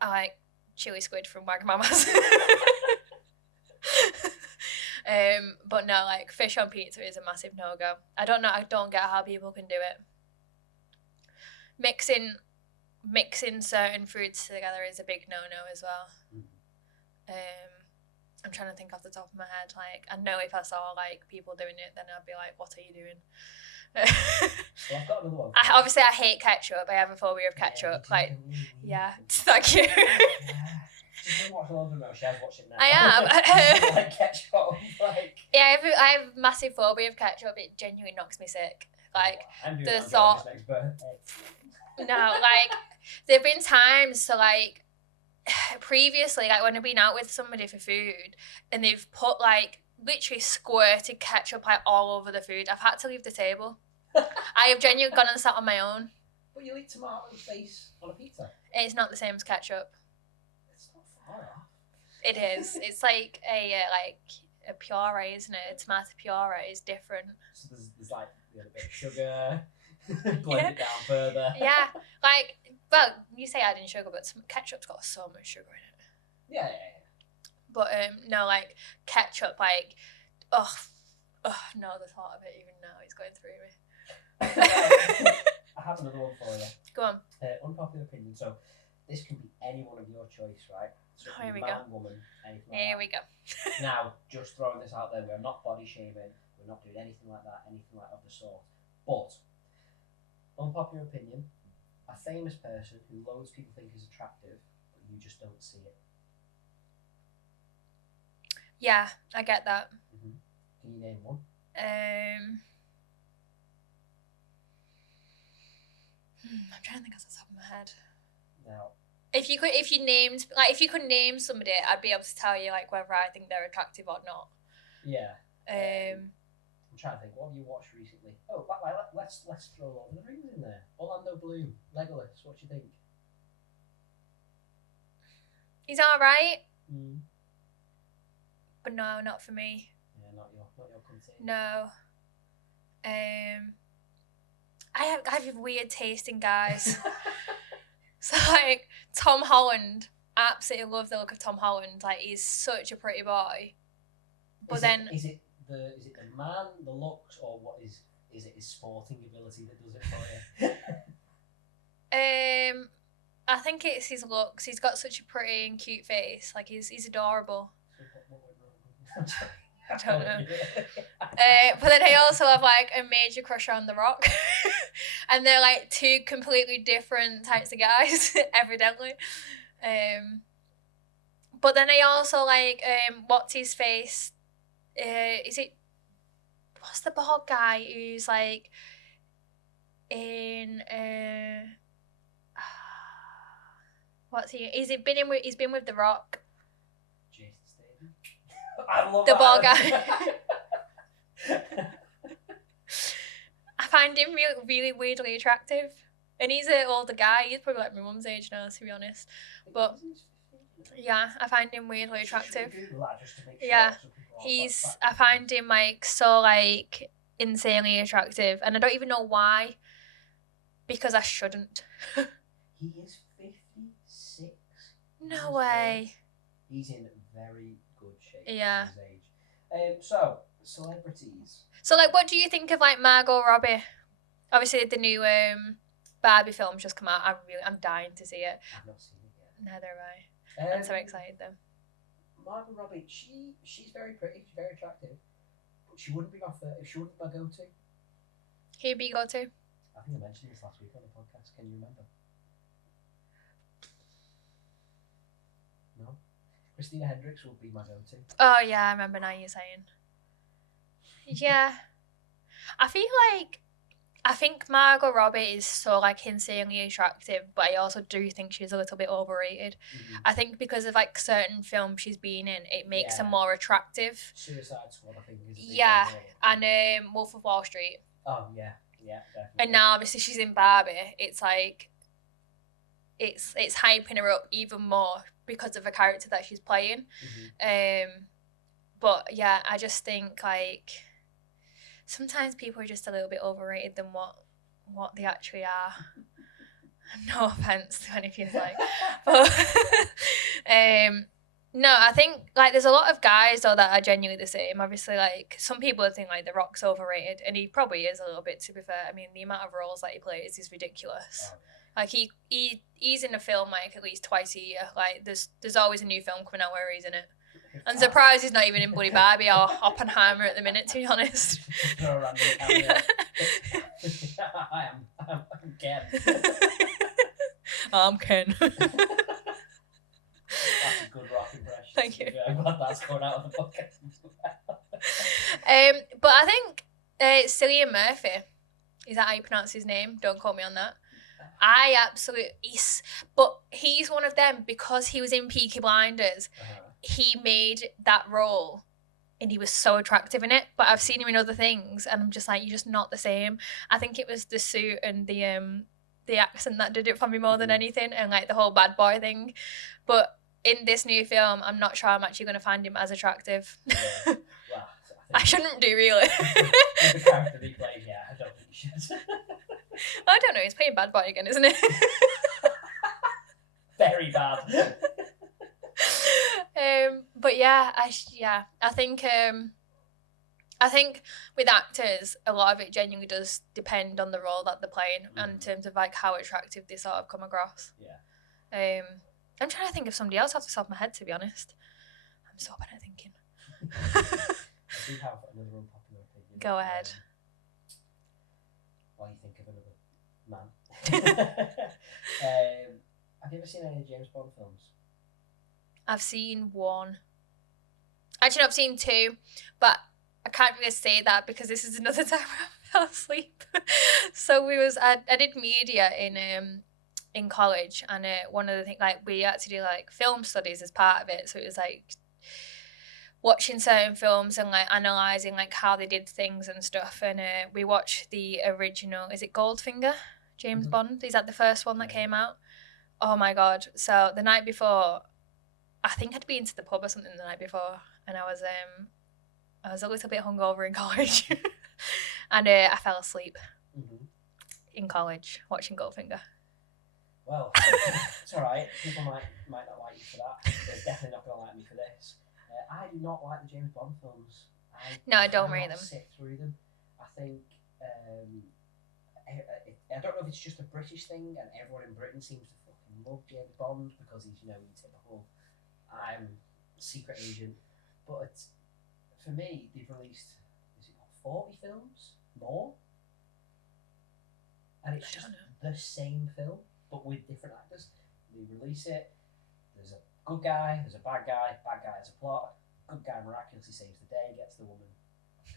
I like chili squid from Wagamama's. But no, like, fish on pizza is a massive no-go. I don't get how people can do it. Mixing certain foods together is a big no-no as well. I'm trying to think off the top of my head. Like, I know if I saw like people doing it, then I'd be like, "What are you doing?" Well, I've got another one. Obviously, I hate ketchup. I have a phobia of ketchup. Yeah, thank you. She's been watching all of them now. She has watched it now. I am. Like ketchup, like. Yeah, I have a massive phobia of ketchup. It genuinely knocks me sick. Like, the thought. No, like, there've been times to, like, previously, like, when I've been out with somebody for food and they've put, like, literally squirted ketchup, like, all over the food, I've had to leave the table. I have genuinely gone and sat on my own. But you eat tomato face on a pizza? It's not the same as ketchup. It's not far off. It is. It's like a puree, isn't it? A tomato puree is different. So there's like a bit of sugar. Blend it down further. Yeah, like, well, you say adding sugar, but ketchup's got so much sugar in it. Yeah. But no, like ketchup, like, no, the thought of it, even now, it's going through me. I have another one for you. Go on. Unpopular opinion. So this can be any one of your choice, right? So here we man, go. Woman, anything like Here that. we go. Now, just throwing this out there, we're not body shaming. We're not doing anything like that. Anything like of the sort. But unpopular opinion, a famous person who loads of people think is attractive, but you just don't see it. Yeah, I get that. Mm-hmm. Can you name one? I'm trying to think off the top of my head. Now, if you could name somebody, I'd be able to tell you like whether I think they're attractive or not. Yeah. I'm trying to think. What have you watched recently? Oh, let's throw Lord of the Rings in there. Orlando Bloom, Legolas. What do you think? He's all right. but no, not for me. Yeah, not your content. No. I have weird taste in guys. So like Tom Holland, I absolutely love the look of Tom Holland. Like he's such a pretty boy. But is it the man, the looks, or what is it his sporting ability that does it for you? I think it's his looks. He's got such a pretty and cute face. Like he's adorable. I don't know. But then I also have like a major crush on The Rock. And they're like two completely different types of guys, evidently. But then I also like what's his face? What's the bald guy who's like in what's he? He's been with The Rock. Jason Statham. I love the that. bald guy. I find him really, really weirdly attractive. And he's an older guy. He's probably like my mum's age now, to be honest. But yeah, I find him weirdly attractive. Yeah, I find him like so like insanely attractive, and I don't even know why. Because I shouldn't. He is 56. No way. He's in very good shape. Yeah. For his age. So celebrities. So like, what do you think of like Margot Robbie? Obviously, the new Barbie film's just come out. I'm dying to see it. I've not seen it yet. Neither have I. I'm so excited though. Margot Robbie, she's very pretty. She's very attractive, but she wouldn't be my go-to. Who'd be go to? I think I mentioned this last week on the podcast. Can you remember? No? Christina Hendricks would be my go-to. Oh, yeah, I remember now you're saying. Yeah. I think Margot Robbie is so, like, insanely attractive, but I also do think she's a little bit overrated. Mm-hmm. I think because of, like, certain films she's been in, it makes her more attractive. Suicide Squad, I think, is a big and Wolf of Wall Street. Oh, yeah. Yeah, definitely. And now obviously she's in Barbie. It's like it's hyping her up even more because of the character that she's playing. Mm-hmm. But yeah, I just think like sometimes people are just a little bit overrated than what they actually are. No offense to any of you like, but no, I think like there's a lot of guys though that are genuinely the same. Obviously, like some people think like The Rock's overrated, and he probably is a little bit. To be fair, I mean the amount of roles that he plays is ridiculous. Like he's in a film like at least twice a year. Like there's always a new film coming out where he's in it. I'm surprised he's not even in Bloody Barbie or Oppenheimer at the minute, to be honest. Yeah. I'm Ken. I'm Ken. That's a good Rock impression. Thank you. I'm glad that's going out of the podcast. But I think Cillian Murphy, is that how you pronounce his name? Don't quote me on that. But he's one of them because he was in Peaky Blinders. He made that role and he was so attractive in it. But I've seen him in other things and I'm just like, you're just not the same. I think it was the suit and the accent that did it for me more than anything, and like the whole bad boy thing. But in this new film, I'm not sure I'm actually going to find him as attractive. Yeah. Well, I shouldn't do, really. The character he plays, yeah, I don't think you should. I don't know, he's playing bad boy again, isn't it? Very bad. But yeah, I think with actors, a lot of it genuinely does depend on the role that they're playing and in terms of like how attractive they sort of come across. Yeah. I'm trying to think of somebody else off the top of my head, to be honest. I'm so bad at thinking. I do have another unpopular opinion. Go ahead. While you think of another man. Have you ever seen any James Bond films? I've seen one. Actually, I've seen two, but I can't really say that because this is another time I fell asleep. So I did media in college, and one of the things, like, we had to do like film studies as part of it. So it was like watching certain films and like analysing like how they did things and stuff. And we watched the original, is it Goldfinger? James Bond? Is that the first one that came out? Oh my God. So the night before, I think I'd been to the pub or something the night before, and I was a little bit hungover in college, and I fell asleep in college watching Goldfinger. Well, it's alright. People might not like you for that. They're definitely not going to like me for this. I do not like the James Bond films. I don't rate them. Sit through them. I think I don't know if it's just a British thing, and everyone in Britain seems to fucking love James Bond because he's, you know, your typical secret agent. But for me, they've released 40 films more, and it's just the same film but with different actors. They release it. There's a good guy. There's a bad guy. Bad guy has a plot. Good guy miraculously saves the day, gets the woman.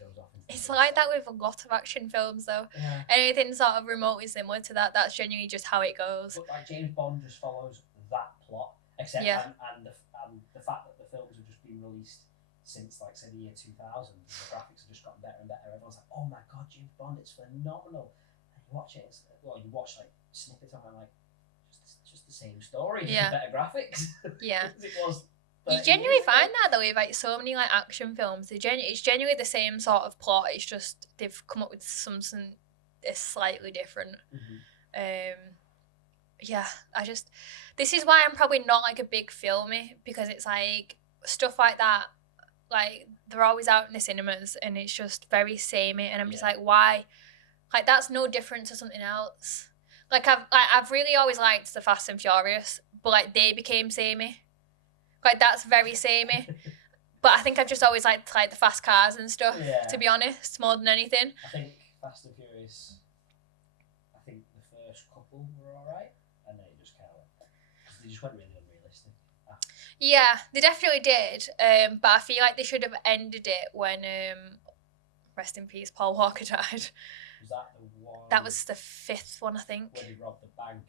Goes off into it's like that with a lot of action films, though. Yeah. Anything sort of remotely similar to that, that's genuinely just how it goes. But like James Bond just follows that plot, except and the fact that the films have just been released since like say the year 2000, and the graphics have just gotten better and better. Everyone's like, oh my god, James Bond, it's phenomenal. And you watch it, you watch like snippets of it, like just the same story, just better graphics. Yeah. It was. You genuinely find that though with like so many like action films. It's genuinely the same sort of plot. It's just they've come up with something that's slightly different. Yeah, this is why I'm probably not like a big filmy, because it's like stuff like that. Like they're always out in the cinemas and it's just very samey, and I'm just like, why? Like that's no different to something else. Like I've really always liked the Fast and Furious, but like they became samey. Like that's very samey. But I think I've just always liked like the fast cars and stuff, to be honest, more than anything. I think Fast and Furious, I think the first couple were alright, and then it just kind of, because they just went really unrealistic. Yeah, they definitely did. But I feel like they should have ended it when, rest in peace, Paul Walker died. Was that the one? That was the fifth one, I think. Where they robbed the bank.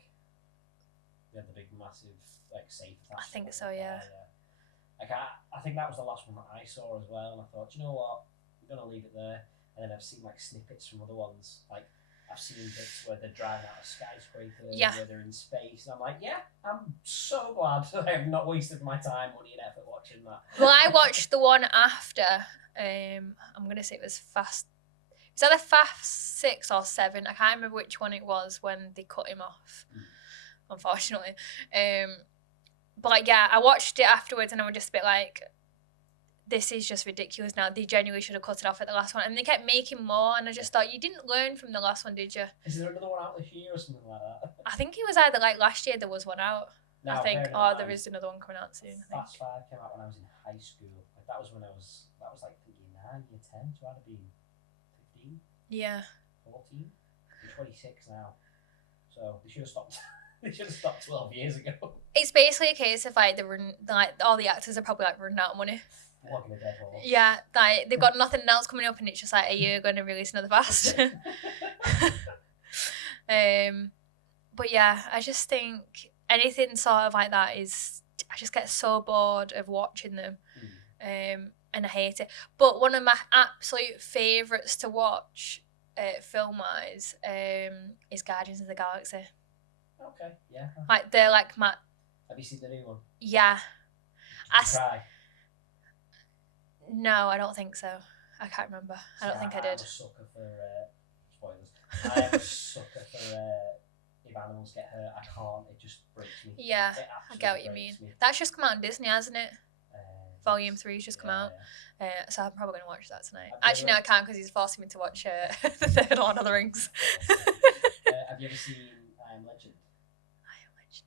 They had the big, massive, like, safe attack. I think so, yeah. Like, I think that was the last one that I saw as well, and I thought, you know what, I'm going to leave it there. And then I've seen, like, snippets from other ones. Like, I've seen bits where they're driving out of skyscrapers, where they're in space, and I'm like, yeah, I'm so glad that I have not wasted my time, money, and effort watching that. Well, I watched the one after, I'm going to say it was Fast. Is that the Fast 6 or 7? I can't remember which one it was when they cut him off, unfortunately. But like, yeah, I watched it afterwards and I was just a bit like, this is just ridiculous now. They genuinely should have cut it off at the last one. And they kept making more, and I just thought, you didn't learn from the last one, did you? Is there another one out this year or something like that? I think it was either like last year there was one out. No, I think, or there is another one coming out soon. Fast 5 came out when I was in high school. Like that was when that was like year 9, year 10, so I'd have been 15. Yeah. 14. I'm 26 now. So they should have stopped. They should have stopped 12 years ago. It's basically a case of like all the actors are probably like running out of money. Walking a dead horse. Yeah, like they've got nothing else coming up, and it's just like, are you going to release another Fast? But yeah, I just think anything sort of like that is, I just get so bored of watching them, and I hate it. But one of my absolute favourites to watch, film-wise, is Guardians of the Galaxy. Okay, yeah. Like they're like my. Have you seen the new one? Yeah. Did you cry? No, I don't think so. I can't remember. I don't think I did. I'm a sucker for spoilers. I am a sucker for if animals get hurt. I can't. It just breaks me. Yeah, I get what you mean. That's just come out on Disney, hasn't it? Volume 3's just come out. Yeah. So I'm probably going to watch that tonight. Actually, no, I can't, because he's forcing me to watch the third Lord of the Rings. Have you ever seen I Am Legend?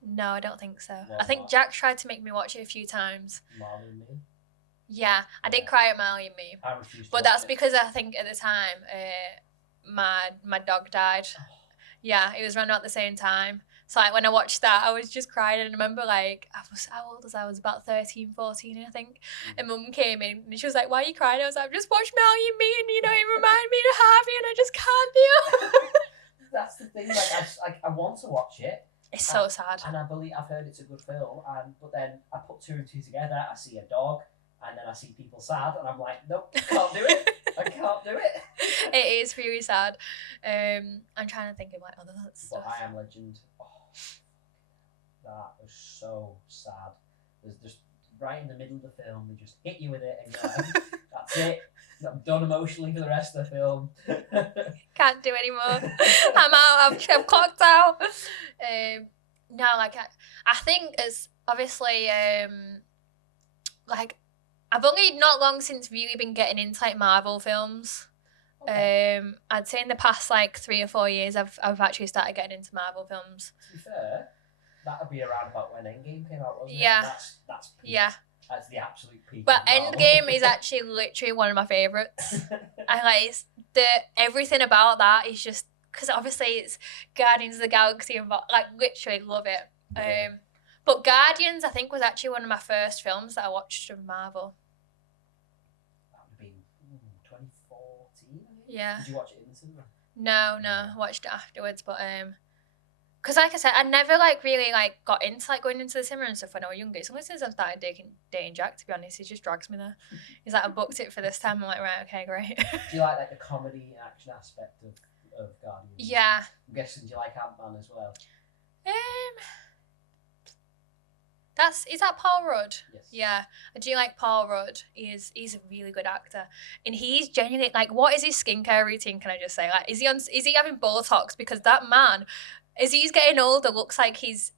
No, I don't think so. Well, I think Jack tried to make me watch it a few times. Marley and Me? Yeah, I did cry at Marley and Me. I refused to but that's because I think at the time my dog died. Oh. Yeah, it was around at the same time. So like when I watched that, I was just crying, and I remember like how old was I? I was about 13, 14, I think. And Mum came in and she was like, "Why are you crying?" I was like, "I've just watched Marley and Me, and you know it reminded me of Harvey, and I just can't deal." That's the thing. Like I want to watch it. It's so sad. And I've heard it's a good film, but then I put 2 and 2 together. I see a dog, and then I see people sad, and I'm like, nope, can't do it. I can't do it. It is really sad. I'm trying to think of like other stuff. But I Am Legend. Oh, that was so sad. There's right in the middle of the film, they just hit you with it, and you're like, that's it. I'm done emotionally for the rest of the film. Can't do anymore. I'm out. I'm clocked out. No, like I think it's obviously like I've only not long since really been getting into like Marvel films. Okay. I'd say in the past like 3 or 4 years, I've actually started getting into Marvel films. To be fair, that would be around about when Endgame came out, wasn't it? Yeah. That's peak. Yeah. That's the absolute peak. But Endgame is actually literally one of my favourites. I like everything about that is just because obviously it's Guardians of the Galaxy and like literally love it. Yeah. But Guardians I think was actually one of my first films that I watched of Marvel. That would have been 2014. Yeah. Did you watch it in the cinema? No, I watched it afterwards, but because like I said, I never like really like got into like going into the cinema and stuff when I was younger. It's only since I've started dating Jack, to be honest. He just drags me there. He's like, I booked it for this time. I'm like, right, okay, great. Do you like the comedy and action aspect of Guardians? Yeah. I'm guessing, do you like Ant-Man as well? Is that Paul Rudd? Yes. Yeah, I do like Paul Rudd. He's a really good actor, and he's genuinely like, what is his skincare routine? Can I just say, like, is he having Botox? Because that man, as he's getting older, looks like he's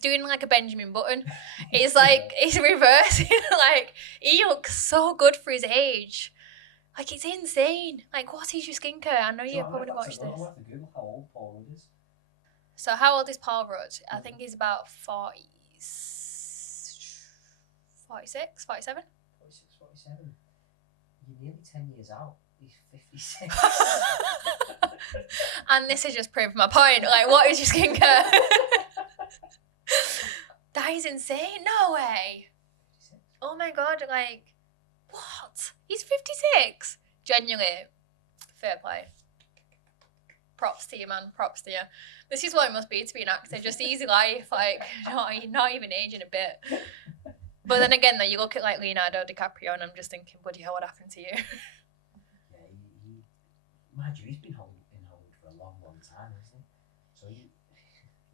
doing like a Benjamin Button. It's like he's reversing. Like he looks so good for his age. Like it's insane. Like what is your skincare? I know you probably watched this. I have to Google how old Paul Rudd is. So how old is Paul Rudd? I think he's about 46, 47? 46, 47. You're nearly 10 years out. He's 56. And this has just proved my point. Like, what is your skincare? That is insane. No way. 56. Oh my God. Like, what? He's 56. Genuinely. Fair play. Props to you, man. Props to you. This is what it must be to be an actor. Just easy life. Like, not even aging a bit. But then again, though, you look at like Leonardo DiCaprio, and I'm just thinking, buddy, hell, what happened to you? Yeah, mind you, he's been in Hollywood for a long, long time, hasn't he? So he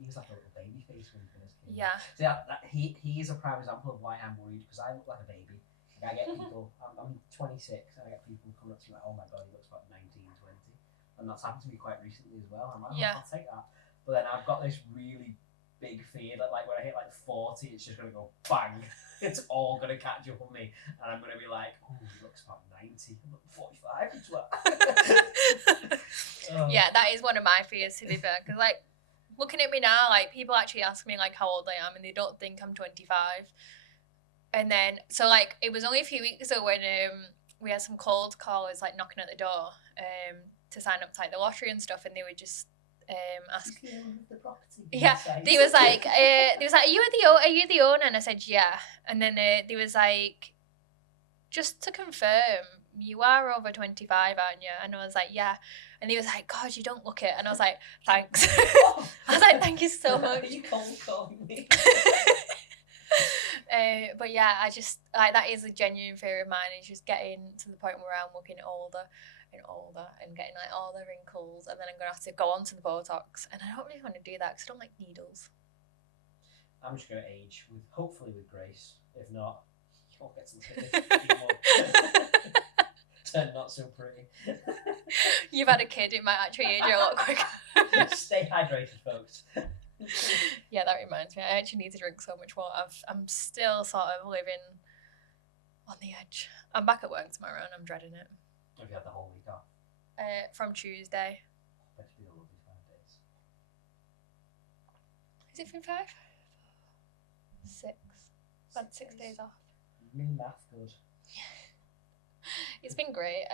was like a little baby face when he first came. Yeah. So he is a prime example of why I'm worried, because I look like a baby. Like, I get people. I'm 26, and I get people coming up to me like, "Oh my God, he looks about 19, 20," and that's happened to me quite recently as well. I'm like, I'll take that. But then I've got this really big fear that like when I hit like 40, it's just gonna go bang. It's all gonna catch up on me, and I'm gonna be like, "Oh, he looks about 90. I'm like 45." It's what? Yeah, that is one of my fears, to be fair. Because like looking at me now, like people actually ask me like how old I am, and they don't think I'm 25. And then so like it was only a few weeks ago when we had some cold callers like knocking at the door to sign up to like the lottery and stuff, and they were just ask. The property. Yeah, they was like, are you the owner? And I said, yeah. And then they was like, just to confirm, you are over 25, aren't you? And I was like, yeah. And he was like, God, you don't look it. And I was like, thanks. I was like, thank you so much. You cold calling me. But yeah, I just like that is a genuine fear of mine. Is just getting to the point where I'm looking older and getting like all the wrinkles, and then I'm gonna have to go on to the Botox, and I don't really want to do that because I don't like needles. I'm just gonna age hopefully with grace. If not, you'll get some people turn not so pretty. You've had a kid, it might actually age you a lot quicker. Stay hydrated, folks. Yeah, that reminds me. I actually need to drink so much water. I'm still sort of living on the edge. I'm back at work tomorrow and I'm dreading it. Have you had the whole week off? From Tuesday. Bet it's been a lovely 5 days. Is it from 5? 6. I've had 6 days off. Me math good. It's been great.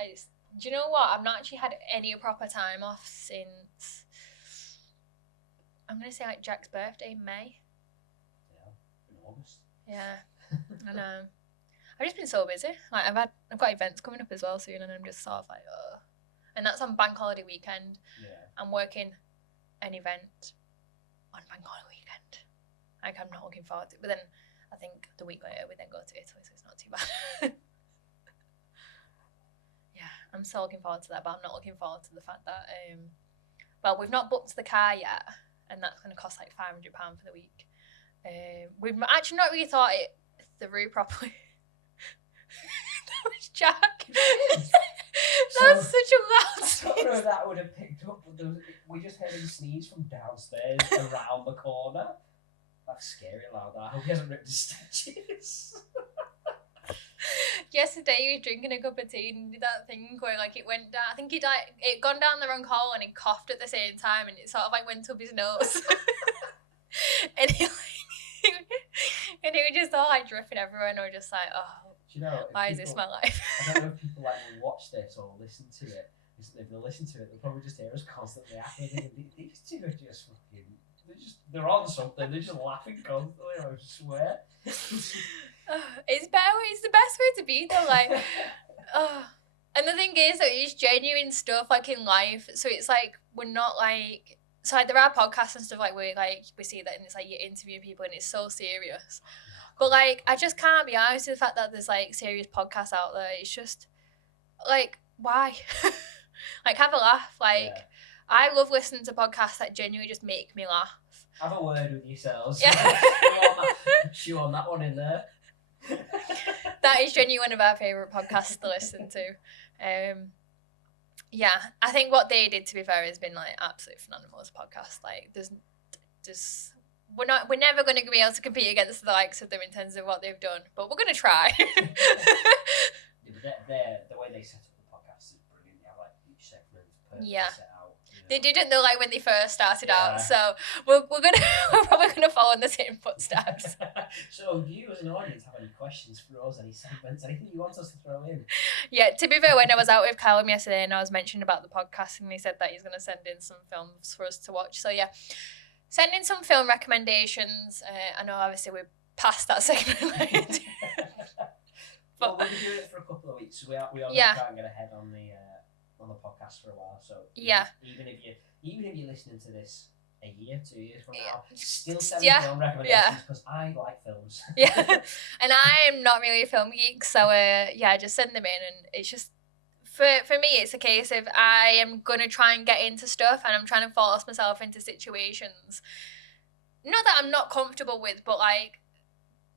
Do you know what? I've not actually had any proper time off since, I'm going to say like Jack's birthday in May. Yeah, in August. Yeah, I know. I've just been so busy. Like I've got events coming up as well soon, and I'm just sort of like, ugh. And that's on bank holiday weekend. Yeah. I'm working an event on bank holiday weekend. Like I'm not looking forward to it. But then I think the week later we then go to Italy, so it's not too bad. Yeah, I'm so looking forward to that, but I'm not looking forward to the fact that well, we've not booked the car yet, and that's going to cost like £500 for the week. We've actually not really through properly. That was Jack. That was such a loud I sneeze. don't know if that would have picked up, but we just heard him sneeze from downstairs around the corner. That's scary loud. I hope he hasn't ripped his stitches. Yesterday he was drinking a cup of tea and did that thing where like it went down. I think it gone down the wrong hole and he coughed at the same time and it sort of like went up his nose. and he was just all like dripping everywhere and we were just like, oh, Do you know, why is this my life? I don't know if people like will watch this or listen to it. If they listen to it, they'll probably just hear us constantly laughing. These two are just fucking. They're on something. They're just laughing constantly. I swear. It's better. It's the best way to be though. Like, and the thing is that it's genuine stuff like in life. So it's like we're not like. So like there are podcasts and stuff like we see that and it's like you're interviewing people and it's so serious. But like I just can't be honest with the fact that there's like serious podcasts out there. It's just like why? Like have a laugh. Like I love listening to podcasts that genuinely just make me laugh. Have a word with yourselves. Yeah. Chew on that one in there. That is genuinely one of our favourite podcasts to listen to. Yeah, I think what they did, to be fair, has been like absolutely phenomenal as a podcast. Like, there's we're never going to be able to compete against the likes of them in terms of what they've done, but we're going to try. The way they set up the podcast is brilliant. They have like each segment perfectly set out. They didn't know like when they first started out, so we're probably gonna follow in the same footsteps. So, do you as an audience have any questions for us, any segments, anything you want us to throw in? Yeah, to be fair, when I was out with Callum yesterday and I was mentioning about the podcast, and he said that he's gonna send in some films for us to watch. So yeah, send in some film recommendations. I know obviously we're past that segment. But we'll be doing it for a couple of weeks. So we are going to try and get ahead on the podcast for a while. So even if you're listening to this a year, 2 years from now, still send me film recommendations because I like films. And I am not really a film geek, so just send them in. And it's just for me, it's a case of I am gonna try and get into stuff, and I'm trying to force myself into situations. Not that I'm not comfortable with, but like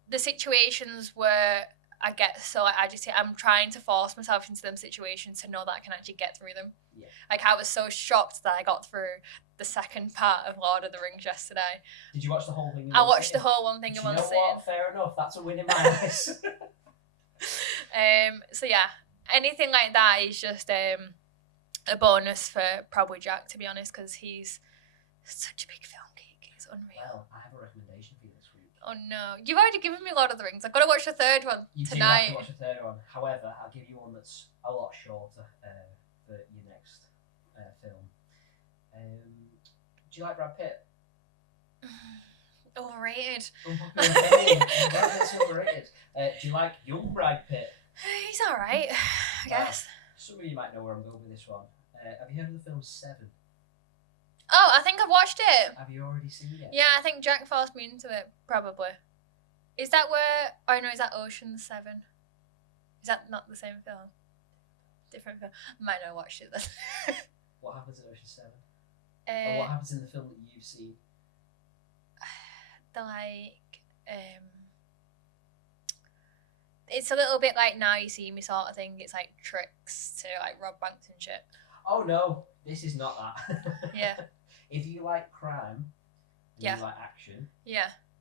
the situations where I get so like, I'm trying to force myself into them situations to know that I can actually get through them. Yeah. Like I was so shocked that I got through the second part of Lord of the Rings yesterday. Did you watch the whole thing? I watched the whole one thing in one sitting. What? Fair enough. That's a win in my eyes. So yeah, anything like that is just a bonus for probably Jack, to be honest, because he's such a big film geek. It's unreal. Well, I have a recommendation for you this week. Oh no, you've already given me Lord of the Rings. I've got to watch the third one tonight. You do have to watch the third one. However, I'll give you one that's a lot shorter for your next film. Do you like Brad Pitt? Overrated. Brad Pitt's overrated. Do you like young Brad Pitt? He's alright, I guess. Some of you might know where I'm going with this one. Have you heard of the film Seven? Oh, I think I've watched it. Have you already seen it? Yeah, I think Jack forced me into it, probably. Is that where... Oh, no, is that Ocean's 7? Is that not the same film? Different film. I might not have watched it then. What happens in Ocean's 7? Or what happens in the film that you've seen? It's a little bit like Now You See Me sort of thing. It's like tricks to like rob banks and shit. Oh no, this is not that. Yeah. If you like crime, and you like action,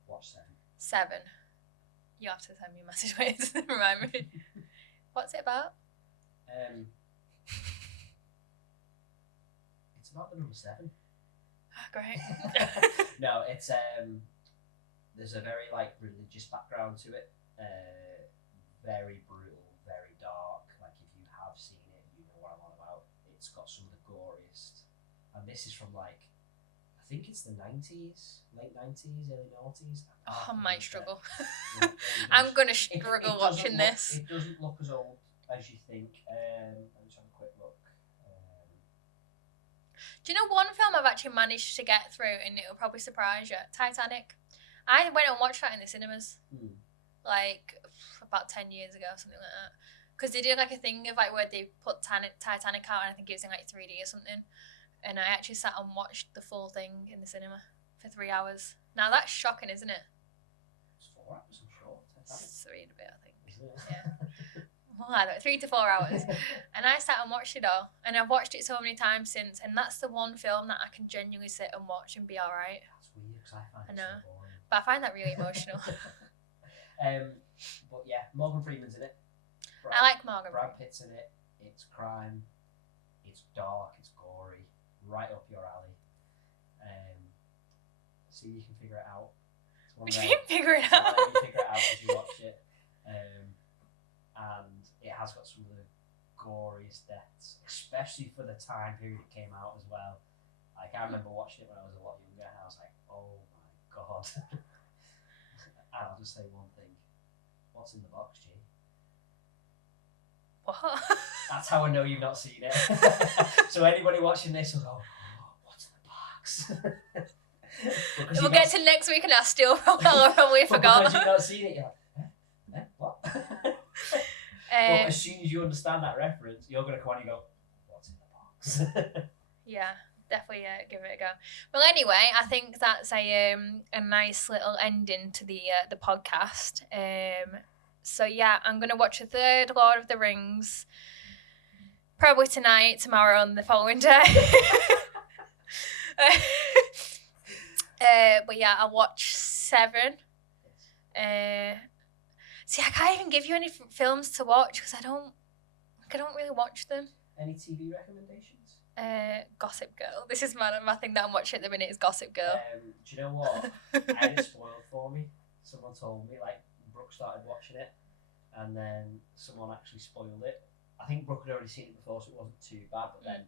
watch 7. You have to send me a message later to remind me. What's it about? It's about the number 7. Oh, great. No, it's there's a very like religious background to it. Very brutal, very dark. Like if you have seen it, you know what I'm on about. It's got some of the goriest, and this is from like, I think it's the 90s, late 90s, early 90s. I might struggle. I'm gonna struggle watching this. It doesn't look as old as you think. Let me just have a quick look. Do you know one film I've actually managed to get through, and it'll probably surprise you? Titanic. I went and watched that in the cinemas. Like about 10 years ago, something like that, because they did like a thing of like where they put Titanic out, and I think it was in like 3D or something, and I actually sat and watched the full thing in the cinema for 3 hours. Now that's shocking, isn't it? It's 4 hours, I'm sure. It's 3 already in a bit, I think. Yeah. Well, I don't know, 3 to 4 hours. And I sat and watched it all. And I've watched it so many times since. And that's the one film that I can genuinely sit and watch and be all right. That's weird because I find I know. it so boring. But I find that really emotional. But yeah, Morgan Freeman's in it. I like Morgan Brad Pitt's in it. It's crime. It's dark. It's gory. Right up your alley. See, you can figure it out. Which you can figure it out. You figure it out as you watch it. And it has got some of the goriest deaths, especially for the time period it came out as well. Like, I remember watching it when I was a lot younger, and I was like, oh my god. And I'll just say one thing. What's in the box, G? What? That's how I know you've not seen it. So anybody watching this will go, oh, what's in the box? We'll get to next week and I still probably forgot. Because you've not seen it yet. What? But as soon as you understand that reference, you're going to come on and go, what's in the box? Yeah, definitely give it a go. Well, anyway, I think that's a nice little ending to the podcast. So yeah, I'm going to watch the third Lord of the Rings probably tonight, tomorrow, and the following day. But yeah, I'll watch 7. See, I can't even give you any films to watch because I don't really watch them. Any TV recommendations? Gossip Girl. This is my thing that I'm watching at the minute is Gossip Girl. Do you know what? I had it spoiled for me. Someone told me, like, Brooke started watching it, and then someone actually spoiled it. I think Brooke had already seen it before, so it wasn't too bad, but then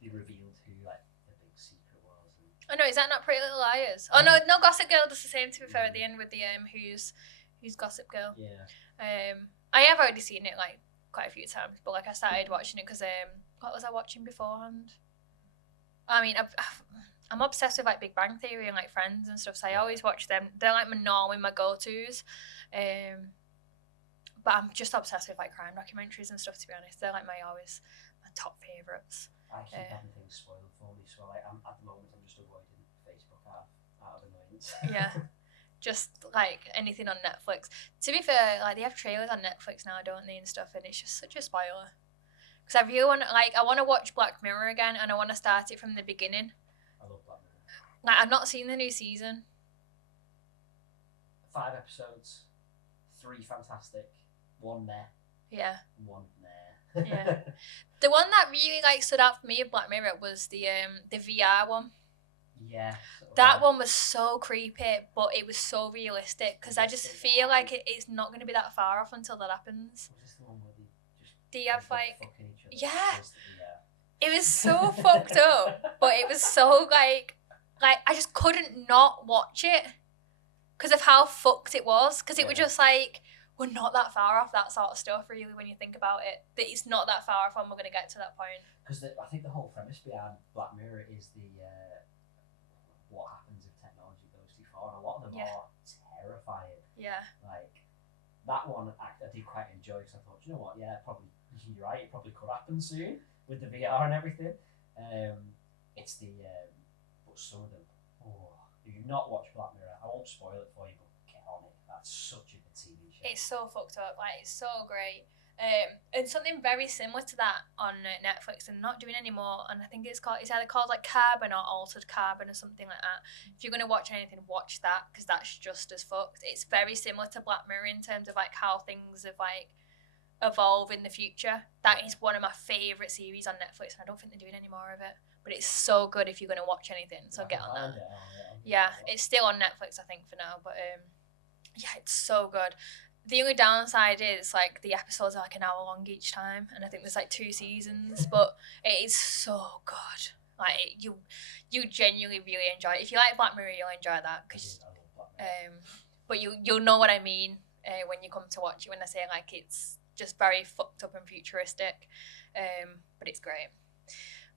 they revealed who, like, the big secret was. Oh no, is that not Pretty Little Liars? Oh no, Gossip Girl does the same, to be fair, at the end with the who's Gossip Girl. Yeah. I have already seen it like quite a few times, but like I started watching it because what was I watching beforehand? I mean, I'm obsessed with like Big Bang Theory and like Friends and stuff, so I always watch them. They're like my go-tos. But I'm just obsessed with like crime documentaries and stuff, to be honest. They're like my top favourites. I keep having things spoiled for me, so like at the moment I'm just avoiding Facebook out of annoyance. Yeah. Just like anything on Netflix. To be fair, like they have trailers on Netflix now, don't they, and stuff, and it's just such a spoiler. Because I really want to watch Black Mirror again, and I want to start it from the beginning. I love Black Mirror. Like I've not seen the new season. 5 episodes, 3 fantastic, 1 meh. Yeah. 1 meh. Yeah. The one that really like stood out for me of Black Mirror was the VR one. Yeah. That one was so creepy, but it was so realistic because I just feel like it's not going to be that far off until that happens. Was this the one where they have like, yeah. It was so fucked up, but it was so like I just couldn't not watch it because of how fucked it was. Because it was just like, we're not that far off that sort of stuff, really, when you think about it. That it's not that far off when we're going to get to that point. Because I think the whole premise behind Black Mirror is what happens if technology goes too far, and a lot of them are terrifying. Yeah. Like, that one I did quite enjoy because I thought, you know what, yeah, probably, you're right, it probably could happen soon with the VR and everything. It's but some of them, if you've not watched Black Mirror, I won't spoil it for you, but get on it. That's such a good TV show. It's so fucked up, like, it's so great. And something very similar to that on Netflix and not doing anymore, and I think it's either called like Carbon or Altered Carbon or something like that. If you're going to watch anything, watch that, because that's just as fucked. It's very similar to Black Mirror in terms of like how things have like evolve in the future. That is one of my favourite series on Netflix, and I don't think they're doing any more of it, but it's so good if you're going to watch anything, so get on that. Yeah, it's still on Netflix I think for now, but yeah, it's so good. The only downside is like the episodes are like an hour long each time, and I think there's like 2 seasons, but it is so good. Like you genuinely really enjoy it. If you like Black Mirror, you'll enjoy that. Cause, but you'll know what I mean when you come to watch it, when I say like it's just very fucked up and futuristic, but it's great.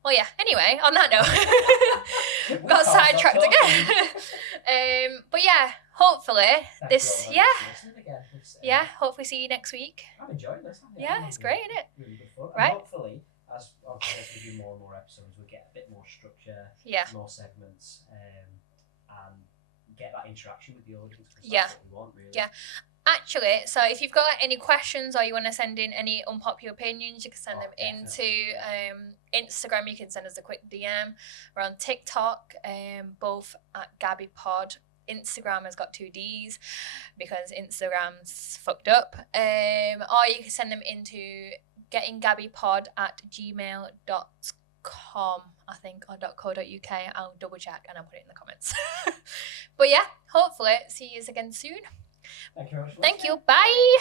Well, yeah, anyway, on that note, got sidetracked again. But yeah, hopefully hopefully see you next week. I'm enjoying this. Yeah, it's great, isn't it? Really good fun. Right. And hopefully, as we do more and more episodes, we'll get a bit more structure, more segments, and get that interaction with the audience. That's what we want, really. Yeah. Actually, so if you've got any questions or you want to send in any unpopular opinions, you can send them into Instagram. You can send us a quick DM. We're on TikTok, both at Gabbypod. Instagram has got 2 Ds because Instagram's fucked up. Or you can send them into gettingabbypod@gmail.com, I think, or .co.uk. I'll double check and I'll put it in the comments. But yeah, hopefully see you again soon. Thank you very much. Thank you. Bye.